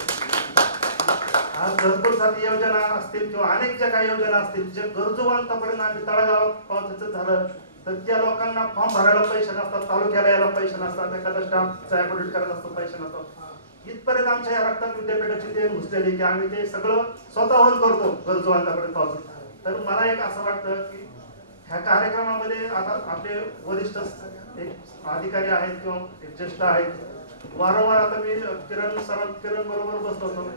आज भरपूर साधी योजना असतील किंवा अनेक ज्या काही योजना असतील, जे गरजूवंतापर्यंत आम्ही तळागावात पोहोचायचं झालं तर त्या लोकांना फॉर्म भरायला पैसे नसतात, तालुक्याला यायला पैसे नसतात, एखादा स्टाफचा ॲपॉइंट करायला असतो पैसे नसतात. इथपर्यंत आमच्या या रक्तात विद्यापीठाची देण घुसलेली की आम्ही ते सगळं स्वतःहून करतो गरजूवंतापर्यंत पोहोचतो. तर मला एक असं वाटतं की ह्या कार्यक्रमामध्ये आता आपले वरिष्ठ एक अधिकारी आहेत किंवा एक ज्येष्ठ आहेत, वारंवार आता मी किरण बरोबर बसलो होतो,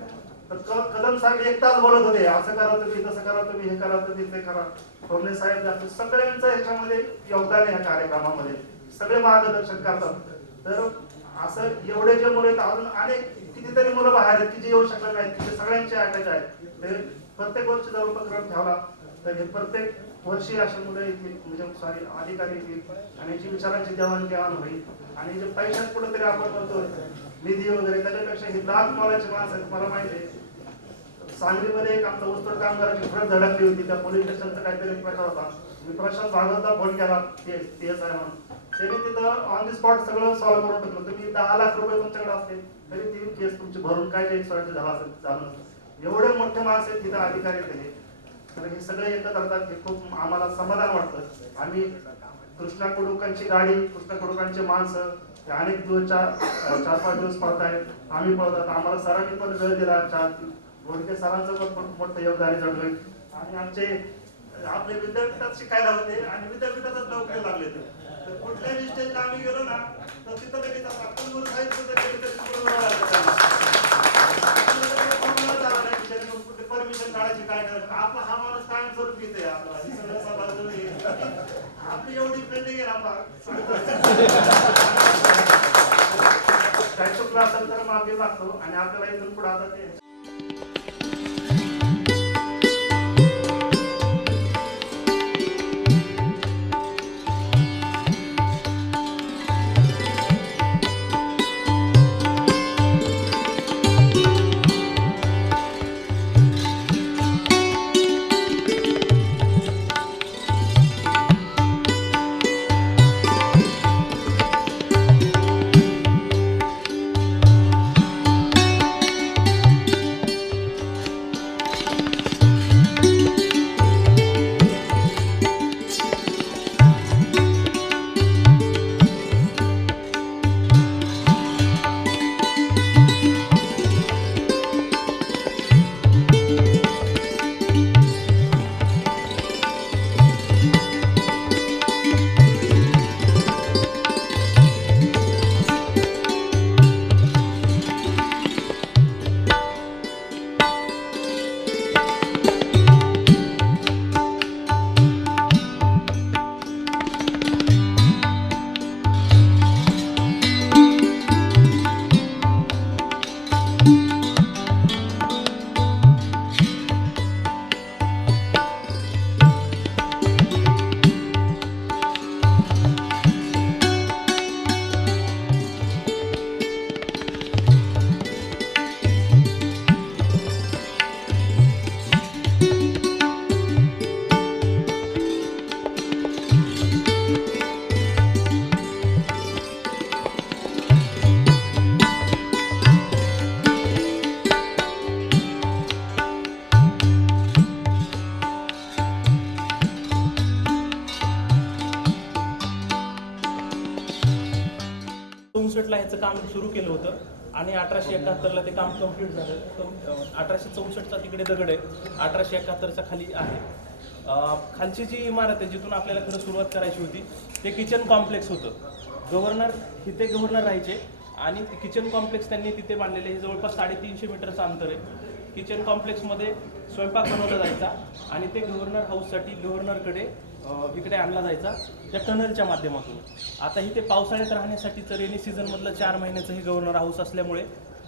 तर कदम साहेब 1 तास बोलत होते, असं करा तुम्ही, तसं करा तुम्ही, हे करा तुम्ही, ते करा. भोमणे साहेब जास्त सगळ्यांचं ह्याच्यामध्ये योगदान आहे. ह्या कार्यक्रमामध्ये सगळे मार्गदर्शन करतात. तर असं एवढे जे मुलं आहेत, अजून अनेक कितीतरी मुलं बाहेर आहेत की जे येऊ शकले नाहीत, ते सगळ्यांचे अटॅच आहेत. ते प्रत्येक वर्षी जर उपक्रम ठेवला तर हे प्रत्येक वर्षी अशी मुलं येतील, म्हणजे सॉरी अधिकारी येतील आणि याची विचारांची देवाणघेवाण होईल. आणि जे पैशात कुठेतरी आपण करतो निधी वगैरे, त्याच्यापेक्षा हे लाख मोलाची माणसं आहेत. मला माहिती आहे सांगलीमध्ये एक आमचा ऊसतोड कामगाराची फरक धडकली होती, त्या पोलीस स्टेशनचा काहीतरी प्रकार होता. मी प्रशांत भागवतला फोन केला PSI म्हणून, त्यांनी तिथं ऑन दी स्पॉट सगळं सॉल्व्ह करून टाकलं. तुम्ही 10 लाख रुपये तुमच्याकडे असते तरी ती केस तुमची भरून काय जे झालं असेल झालं. एवढे मोठे माणसं आहेत तिथं अधिकारी झाले. तर हे सगळे एकत्र करतात, हे खूप आम्हाला समाधान वाटतं. आम्ही कृष्णा कुडुकांची गाडी, कृष्णा कुडुकांची माणसं अनेक दिवस 4-5 दिवस पळतायत, आम्ही पळतात. आम्हाला सरांनी पण वेळ दिला, गोडके सरांचं पण मोठं योगदान जडलंय. आणि आमचे आपले विद्यापीठात शिकायला होते आणि विद्यापीठातच नोकरी लागले. तर कुठल्याही स्टेजला आम्ही गेलो ना तर तिथं लगेच आपण परमिशन काढायची काय करायचं, आपला हा माणूस कायमस्वरूपी आहे. आपला हे सगळं आपली एवढी ट्रेनिंग आहे ना, काय चुकलं असेल तर माफी मागतो. आणि आपल्याला इथून पुढे आता ते 1864ला ह्याचं काम सुरू केलं होतं आणि 1871ला ते काम कम्प्लीट झालं. 1864चा तिकडे दगड आहे, 1871चा खाली आहे. खालची जी इमारत आहे जिथून आपल्याला खरं सुरुवात करायची होती ते किचन कॉम्प्लेक्स होतं. तिथे गव्हर्नर राहायचे आणि किचन कॉम्प्लेक्स त्यांनी तिथे बांधलेले. हे जवळपास 350 मीटरचं अंतर आहे. किचन कॉम्प्लेक्समध्ये स्वयंपाक बनवला जायचा आणि ते गव्हर्नर हाऊससाठी गव्हर्नरकडे इकडे आणला जायचा त्या टनलच्या माध्यमातून. आता ही ते पावसाळ्यात राहण्यासाठीचं रेनी सीझनमधलं 4 महिन्याचं हे गव्हर्नर हाऊस असल्यामुळे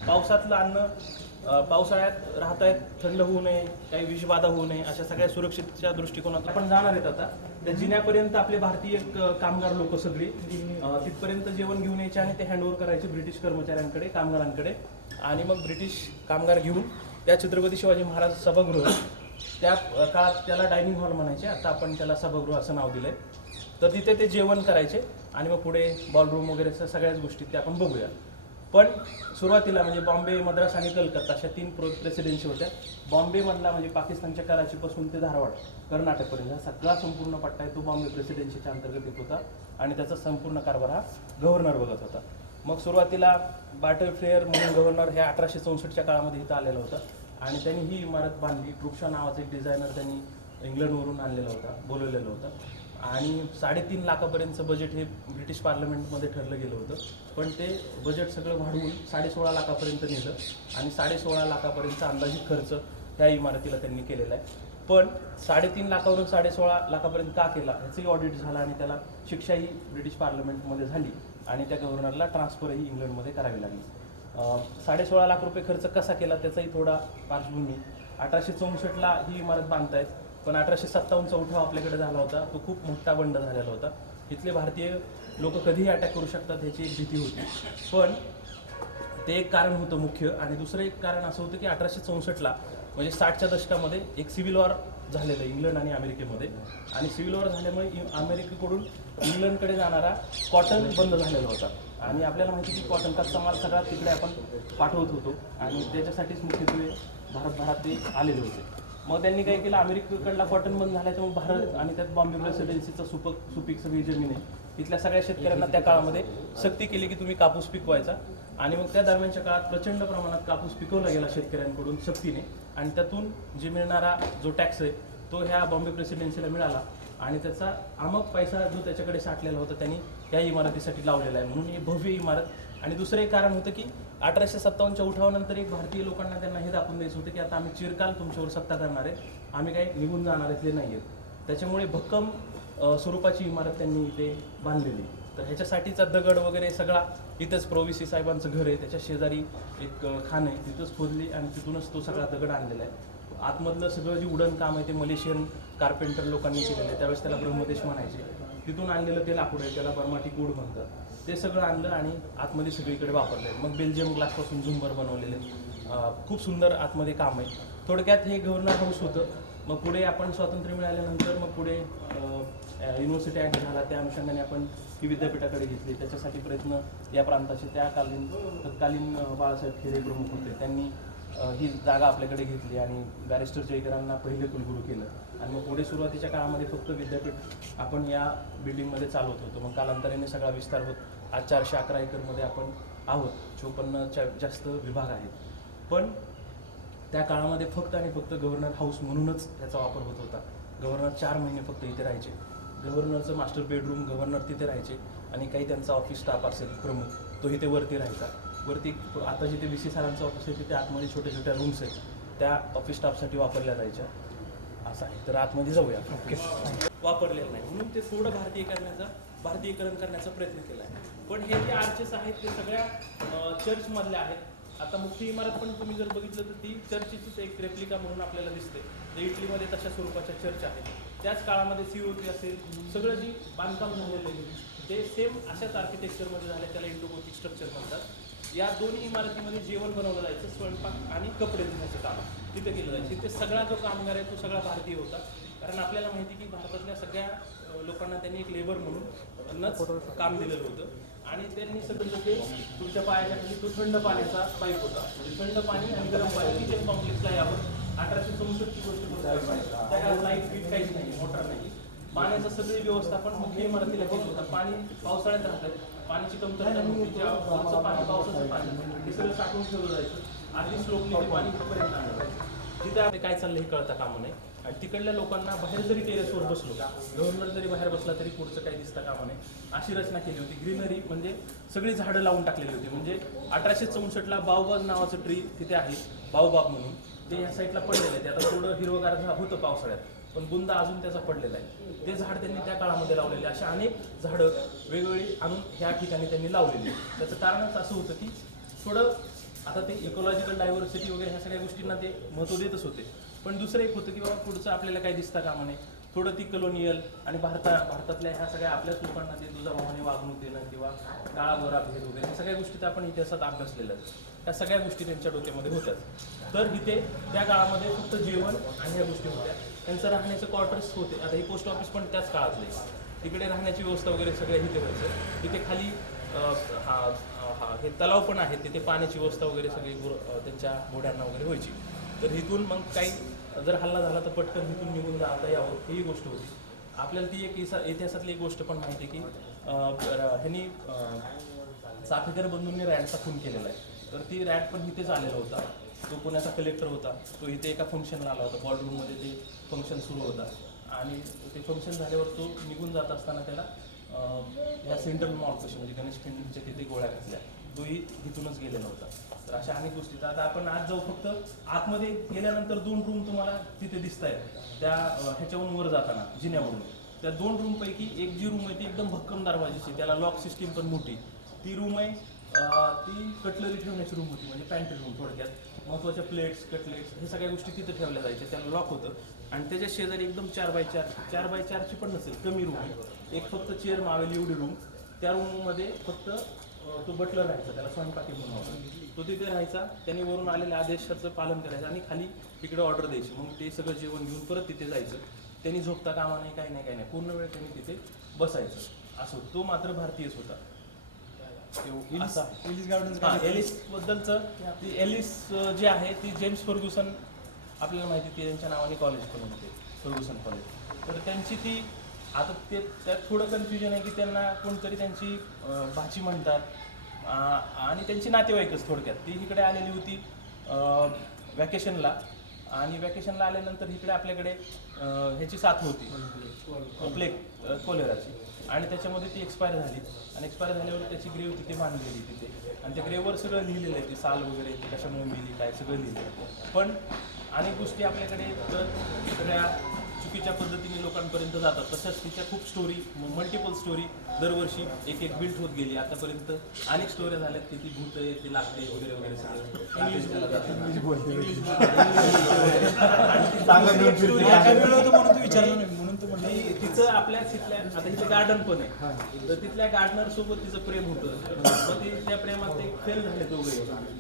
पावसातलं अन्न पावसाळ्यात राहतायत, थंड होऊ नये, काही विषबाधा होऊ नये, अशा सगळ्या सुरक्षेच्या दृष्टिकोनातून आपण जाणार आहेत. आता त्या जिन्यापर्यंत आपले भारतीय कामगार लोक सगळी तिथपर्यंत जेवण घेऊन यायचे आणि ते हँडओव्हर करायचे ब्रिटिश कर्मचाऱ्यांकडे, कामगारांकडे. आणि मग ब्रिटिश कामगार घेऊन त्या छत्रपती शिवाजी महाराज सभागृह, त्या काळात त्याला डायनिंग हॉल म्हणायचे, आता आपण त्याला सभागृह असं नाव दिलंय. तर तिथे ते जेवण करायचे आणि मग पुढे बॉलरूम वगैरे सगळ्याच गोष्टी ते आपण बघूया. पण सुरुवातीला म्हणजे बॉम्बे, मद्रास आणि कलकत्ता अशा 3 प्रेसिडेन्सी होत्या. बॉम्बेमधला म्हणजे पाकिस्तानच्या कराचीपासून ते धारवाड कर्नाटकपर्यंत हा सगळा संपूर्ण पट्टा आहे तो बॉम्बे प्रेसिडेन्सीच्या अंतर्गत येत होता आणि त्याचा संपूर्ण कारभार हा गव्हर्नर बघत होता. मग सुरुवातीला बार्टर फ्लेअर म्हणून गव्हर्नर हे 1864च्या काळामध्ये इथं आलेला होता आणि त्यांनी ही इमारत बांधली. ट्रुक्शा नावाचा एक डिझायनर त्यांनी इंग्लंडवरून आणलेला होता, बोलवलेलं होतं. आणि 3.5 लाखापर्यंतचं बजेट हे ब्रिटिश पार्लमेंटमध्ये ठरलं गेलं होतं. पण ते बजेट सगळं वाढवून 16.5 लाखापर्यंत नेलं आणि 16.5 लाखापर्यंतचा अंदाजित खर्च ह्या इमारतीला त्यांनी केलेला आहे. पण 3.5 लाखावरून 16.5 लाखापर्यंत का केला ह्याचंही ऑडिट झालं आणि त्याला शिक्षाही ब्रिटिश पार्लमेंटमध्ये झाली आणि त्या गव्हर्नरला ट्रान्सफरही इंग्लंडमध्ये करावी लागली. 16.5 लाख रुपये खर्च कसा केला त्याचाही थोडा पार्श्वभूमी. 1864ला ही इमारत बांधतायत, पण 1857चा उठाव आपल्याकडे झाला होता, तो खूप मोठा बंड झालेला होता. इथले भारतीय लोक कधीही अटॅक करू शकतात ह्याची एक भीती होती. पण ते एक कारण होतं मुख्य. आणि दुसरं एक कारण असं होतं की 1864ला म्हणजे 60च्या दशकामध्ये एक सिव्हिल वॉर झालेलं इंग्लंड आणि अमेरिकेमध्ये. आणि सिव्हिल वॉर झाल्यामुळे अमेरिकेकडून इंग्लंडकडे जाणारा कॉटन बंद झालेला होता आणि आपल्याला माहिती की कॉटन कच्चा माल सगळा तिकडे आपण पाठवत होतो आणि त्याच्यासाठीच मुख्यत्वे भारतभरात ते आलेले होते. मग त्यांनी काय केलं, अमेरिकेकडला कॉटन बंद झाला तर मग भारत आणि त्यात बॉम्बे प्रेसिडेन्सीचं सुपीक सगळी जमीन आहे इथल्या सगळ्या शेतकऱ्यांना त्या काळामध्ये सक्ती केली की तुम्ही कापूस पिकवायचा. आणि मग त्या दरम्यानच्या काळात प्रचंड प्रमाणात कापूस पिकवला गेला शेतकऱ्यांकडून सक्तीने आणि त्यातून जे मिळणारा जो टॅक्स आहे तो ह्या बॉम्बे प्रेसिडेन्सीला मिळाला आणि त्याचा अमक पैसा जो त्याच्याकडे साठलेला होता त्यांनी या इमारतीसाठी लावलेला आहे. म्हणून ही भव्य इमारत. आणि दुसरं एक कारण होतं की 1857च्या उठावानंतर एक भारतीय लोकांना त्यांना हे दाखवून द्यायचं होतं की आता आम्ही चिरकाल तुमच्यावर सत्ता करणार आहे, आम्ही काही निघून जाणार इथले नाही आहेत. त्याच्यामुळे भक्कम स्वरूपाची इमारत त्यांनी इथे बांधलेली. तर ह्याच्यासाठीचा दगड वगैरे सगळा इथंच प्रोव्हिसी साहेबांचं घर आहे, त्याच्या शेजारी एक खाण आहे, तिथंच खोदली आणि तिथूनच तो सगळा दगड आणलेला आहे. आतमधलं सगळं जे वुडन काम आहे ते मलेशियन कार्पेंटर लोकांनी केलेलं आहे, त्यावेळेस त्याला ब्रह्मदेश म्हणायचे. तिथून आणलेलं ते लाकूड आहे त्याला बर्माटिक वूड म्हणतात. ते सगळं आणलं आणि आतमध्ये सगळीकडे वापरलं आहे. मग बेल्जियम ग्लासपासून झुंबर बनवलेले खूप सुंदर आतमध्ये काम आहे. थोडक्यात हे गव्हर्नर हाऊस होतं. मग पुढे आपण स्वातंत्र्य मिळाल्यानंतर मग पुढे युनिव्हर्सिटी ॲक्ट झाला, त्या अनुषंगाने आपण ही विद्यापीठाकडे घेतली. त्याच्यासाठी प्रयत्न या प्रांताचे तत्कालीन बाळासाहेब खेरे प्रमुख होते, त्यांनी ही जागा आपल्याकडे घेतली आणि बॅरिस्टर जयकरांना पहिले कुलगुरू केलं. आणि मग पुढे सुरुवातीच्या काळामध्ये फक्त विद्यापीठ आपण या बिल्डिंगमध्ये चालवत होतो. मग कालांतराने सगळा विस्तार होत आज 411 एकरमध्ये आपण आहोत. 54च्या जास्त विभाग आहेत. पण त्या काळामध्ये फक्त आणि फक्त गव्हर्नर हाऊस म्हणूनच याचा वापर होत होता. गव्हर्नर 4 महिने फक्त इथे राहायचे. गव्हर्नरचं मास्टर बेडरूम, गव्हर्नर तिथे राहायचे आणि काही त्यांचा ऑफिस स्टाफ असेल प्रमुख, तो इथे वरती राहायचा. वरती आता जिथे VC सरांचं ऑफिस आहे तिथे आतमध्ये छोट्या छोट्या रूम्स आहेत, त्या ऑफिस स्टाफसाठी वापरल्या जायच्या. असं आहे. तर आतमध्ये जाऊया. वापरलेलं नाही म्हणून ते थोडं भारतीयकरण करण्याचा प्रयत्न केला आहे. पण हे जे आर्चेस आहेत ते सगळ्या चर्चमधल्या आहेत. आता मुख्य इमारत पण तुम्ही जर बघितलं तर ती चर्चचीच एक रेप्लिका म्हणून आपल्याला दिसते. तर इटलीमध्ये तशा स्वरूपाच्या चर्च आहेत. त्याच काळामध्ये COT असेल, सगळं जी बांधकाम झालेलं आहे ते सेम अशाच आर्किटेक्चरमध्ये झाले, त्याला इंडोगोथिक स्ट्रक्चर म्हणतात. या दोन्ही इमारतीमध्ये जेवण बनवलं जायचं, स्वयंपाक आणि कपडे धुण्याचं काम तिथे केलं जायचं. तिथे सगळा जो कामगार आहे तो सगळा भारतीय होता. कारण आपल्याला माहिती की भारतातल्या सगळ्या लोकांना त्यांनी एक लेबर म्हणूनच काम दिलेलं होतं आणि त्यांनी सगळं ते तुमच्या पायाच्या खाली तो थंड पाण्याचा पाईप होता. म्हणजे थंड पाणी आणि गरम पाणी किचन कॉम्प्लेक्सला यावं. 1864ची गोष्ट त्या काळात लाईट बीट काहीच नाही, मोटर नाही. पाण्याचं सगळी व्यवस्थापन मुख्य इमारतीला केलं होतं. पाणी पावसाळ्यात राहतं, पाण्याची कमतरता नव्हती. जेव्हा पाणी पावसाचं पाणी हे सगळं साठवून ठेवलं जायचं. आधी स्लोपने ते पाणी कुठपर्यंत आणलं जायचं. तिथे आपले काय चाललं हे कळता कामा नये. आणि तिकडल्या लोकांना बाहेर जरी टेरेसवर बसलो, गव्हर्नर जरी बाहेर बसला तरी पुढचं काही दिसता कामा नये अशी रचना केली होती. ग्रीनरी म्हणजे सगळी झाडं लावून टाकलेली होती. म्हणजे 1864ला बावबाग नावाचं ट्री तिथे आहे, बावबाग म्हणून. ते या साईडला पडलेलं आहे. ते आता थोडं हिरवगार होतं पावसाळ्यात, पण बुंदा अजून त्याचा पडलेला आहे. ते झाड त्यांनी त्या काळामध्ये लावलेले. अशा अनेक झाडं वेगवेगळी आणून ह्या ठिकाणी त्यांनी लावलेली. त्याचं कारणच असं होतं की थोडं आता ते इकोलॉजिकल डायव्हर्सिटी वगैरे ह्या सगळ्या गोष्टींना ते महत्त्व देतच होते. पण दुसरं एक होतं की बाबा पुढचं आपल्याला काही दिसता कामा नये. थोडं ती कलोनियल आणि भारतातल्या ह्या सगळ्या आपल्याच लोकांना ते दुजाभावाने वागणूक देणं किंवा काळाभोरा भेद वगैरे ह्या सगळ्या गोष्टी आपण इतिहासात अभ्यासलेल्या आहेत. त्या सगळ्या गोष्टी त्यांच्या डोक्यामध्ये होत्या. तर इथे त्या काळामध्ये फक्त जेवण आणि ह्या गोष्टी होत्या. त्यांचं राहण्याचे क्वार्टर्स होते. आता हे पोस्ट ऑफिस पण त्याच काळातले. तिकडे राहण्याची व्यवस्था वगैरे सगळं इथे व्हायचं. तिथे खाली हे तलाव पण आहेत, तिथे पाण्याची व्यवस्था वगैरे सगळी त्यांच्या घोड्यांना वगैरे व्हायची. तर इथून मग काही जर हल्ला झाला तर पटकन इथून निघून जाता यावं ही गोष्ट होती. आपल्याला ती एक इतिहासातली एक गोष्ट पण माहिती आहे की ह्यांनी चाफेकर बंधूंनी रॅडचा खून केलेला आहे. तर ती रॅड पण इथेच आलेला होता. तो पुण्याचा कलेक्टर होता. तो इथे एका फंक्शनला आला होता. बॉलरूममध्ये ते फंक्शन सुरू होता आणि ते फंक्शन झाल्यावर तो निघून जात असताना त्याला ह्या सेंट्रल मॉलपाशी म्हणजे गणेश खिंडीच्या तिथे गोळ्या घातल्या. तोही इथूनच गेलेला होता. तर अशा अनेक गोष्टी. आता आपण आज जाऊ, फक्त आतमध्ये गेल्यानंतर 2 रूम तुम्हाला तिथे दिसत आहेत त्या ह्याच्यावरून वर जाताना जिन्यावरून. त्या 2 रूमपैकी एक जी रूम आहे ती एकदम भक्कम दरवाजाची, त्याला लॉक सिस्टीम पण मोठी. ती रूम आहे ती कटलरी ठेवण्याची रूम होती, म्हणजे पॅन्ट्री रूम थोडक्यात. महत्त्वाच्या प्लेट्स, कटलेट्स हे सगळ्या गोष्टी तिथे ठेवल्या जायच्या. त्याला लॉक होतं. आणि त्याच्या शेजारी एकदम 4x4ची पण नसेल, कमी रूम आहे. एक फक्त चेअर मावेल एवढी रूम. त्या रूममध्ये फक्त तो बटलर राहायचा, त्याला स्वयंपाकी म्हणून होता. तो तिथे राहायचा. त्यांनी वरून आलेल्या आदेशाचं पालन करायचं आणि खाली तिकडे ऑर्डर द्यायची. मग ते सगळं जेवण घेऊन परत तिथे जायचं. त्यांनी झोपता कामा नाही, काही नाही. पूर्ण वेळ त्यांनी तिथे बसायचं. असं तो मात्र भारतीयच होता. एलिस बद्दलचं, ती एलिस जी आहे ती जेम्स फर्ग्युसन, आपल्याला माहिती ती त्यांच्या नावाने कॉलेज पण होते, फर्ग्युसन कॉलेज. तर त्यांची ती आता ते त्यात थोडं कन्फ्युजन आहे की त्यांना कोणतरी त्यांची भाची म्हणतात आणि त्यांची नातेवाईकच थोडक्यात. ती इकडे आलेली होती वॅकेशनला आणि वॅकेशनला आल्यानंतर इकडे आपल्याकडे ह्याची साथ होती प्लेग कोलेराची आणि त्याच्यामध्ये ती एक्सपायर झाली आणि एक्सपायर झाल्यावर त्याची ग्रेव तिथे बांधलेली तिथे आणि त्या ग्रेववर सगळं लिहिलेलं आहे, ती साल वगैरे ती कशामुळे मिली काय सगळं लिहिलं. पण अनेक गोष्टी आपल्याकडे सगळ्या चुकीच्या पद्धतीने लोकांपर्यंत जातात. तशाच तिच्या खूप स्टोरी, मल्टिपल स्टोरी दरवर्षी एक बिल्ट होत गेली. आतापर्यंत अनेक स्टोऱ्या झाल्यात की ती भूत आहे, ती लागते वगैरे वगैरे सगळं. तिचं आपल्या तिथल्या आता तिचं गार्डन पण आहे, तर तिथल्या गार्डनर सोबत तिचं प्रेम होतं. मग ती त्या प्रेमात ते फेल झाले दोघे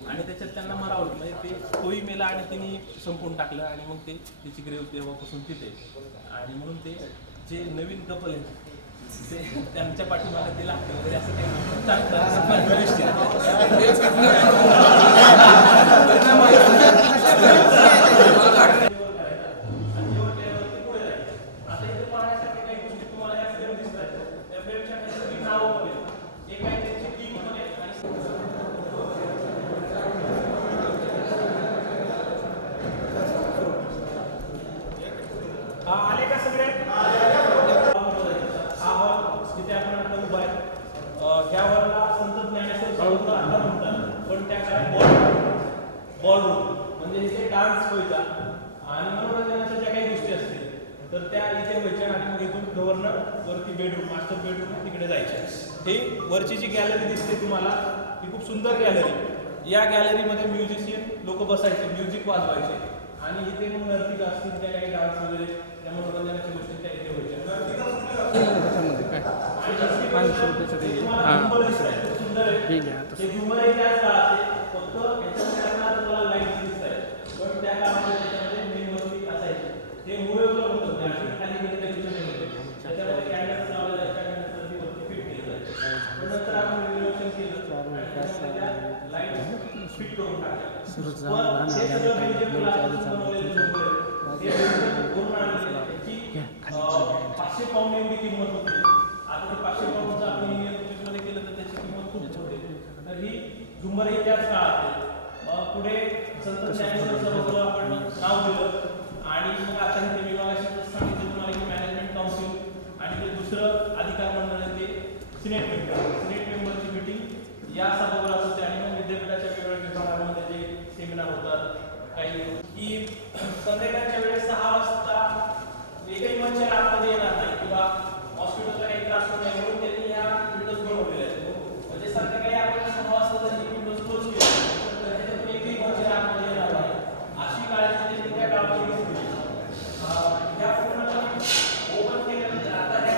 आणि त्याच्यात त्यांना मरावलं. म्हणजे ते तोही मेला आणि तिने संपून टाकलं आणि मग ते तिची ग्रेव तेव्हापासून तिथे. आणि म्हणून ते जे नवीन कपल आहे ते त्यांच्या पाठीमागे ते लागते वगैरे असं काही आले का सगळे? तिथे आपण आता उभा आहे. ह्या वरला संत ज्ञानेश्वर म्हणतात, पण त्या काळात बॉलरूम म्हणजे इथे डान्स व्हायचा आणि मनोरंजनाच्या ज्या काही गोष्टी असतील तर त्या इथे व्हायच्या आणि मग इथून गव्हर्नर वरती बेडरूम, मास्टर बेडरूम तिकडे जायचे. ही वरची जी गॅलरी दिसते तुम्हाला ही खूप सुंदर गॅलरी. या गॅलरीमध्ये म्युझिशियन लोक बसायचे, म्युझिक वाजवायचे आणि इथे मग नर्तिका असतील त्या काही डान्स वगैरे त्या मनोरंजनाच्या गोष्टी त्या इथे व्हायच्या. पण त्या काळामध्ये त्याच्यामध्ये मेणबत्ती असायची. ते मुळे होतं खाली त्याच्यामध्ये कॅन्डल्स लावले जायचे आणि नंतर ती वरती फिट केली जायची. पण नंतर आपण रिनोव्हेशन केलं, लाईट फिट करून टाकल्या. हे सगळं म्हणजे बनवलेलं 500 पाऊंड एवढी किंमत होती. आता ते 500 पाऊंडचं आपण इंडियन रुपीजमध्ये केलं तर त्याची किंमत खूप होते. तर ही झुंबर ही त्याच काळात आहे. मग पुढे संत ज्ञानेश्वर सभागृह आपण नाव दिलं आणि मग आता ते मी मगाशी सांगितलं तुम्हाला की मॅनेजमेंट काउन्सिल आणि ते दुसरं अधिकार मंडळ आहे ते सिनेट मेंबरची मीटिंग या सभागृहात होते आणि मग विद्यापीठाच्या वेगवेगळ्या विभागांमध्ये जे सेमिनार होतात काही की संध्याकाळच्या वेळेस 6 वाजता एकही मंच आतमध्ये येणार नाही किंवा हॉस्पिटलला काही त्रास होत नाही म्हणून त्यांनी या विंडोज बनवलेल्या आहेत. म्हणजे संध्याकाळी आपण 6 वाजता जर ही विंडोज क्लोज केली तर त्याच्यातून एकही मंच आतमध्ये येणार नाही. अशी काळजी त्यांनी त्या काळामध्ये घेतली. या पूर्ण ओपन केल्यानंतर आता ह्या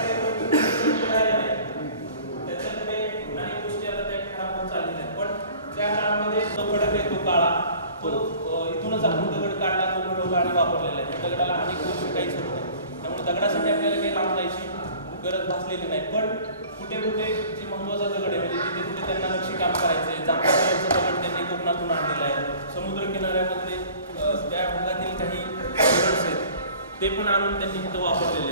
त्याच्यामध्ये अनेक गोष्टी आता त्या खराब होत चाललेल्या आहेत. पण त्या काळामध्ये जो खडक आहे तो काळा तो इथूनच आपण दगड काढला तो खडक आणि वापरलेला आहे. दगडाला अनेक गोष्टी काहीच होत नाही. त्यामुळे दगडासाठी आपल्याला काही लांब जायची गरज भासलेली नाही. पण कुठे कुठे जे महत्वाचा दगड आहे म्हणजे तिथे कुठे त्यांना नक्षीकाम करायचं आहे. जांभळा कलरचा दगड त्यांनी कोकणातून आणलेला आहे. समुद्र किनाऱ्यामध्ये त्या भागातील काही दगड आहेत ते पण आणून त्यांनी इथं वापरलेले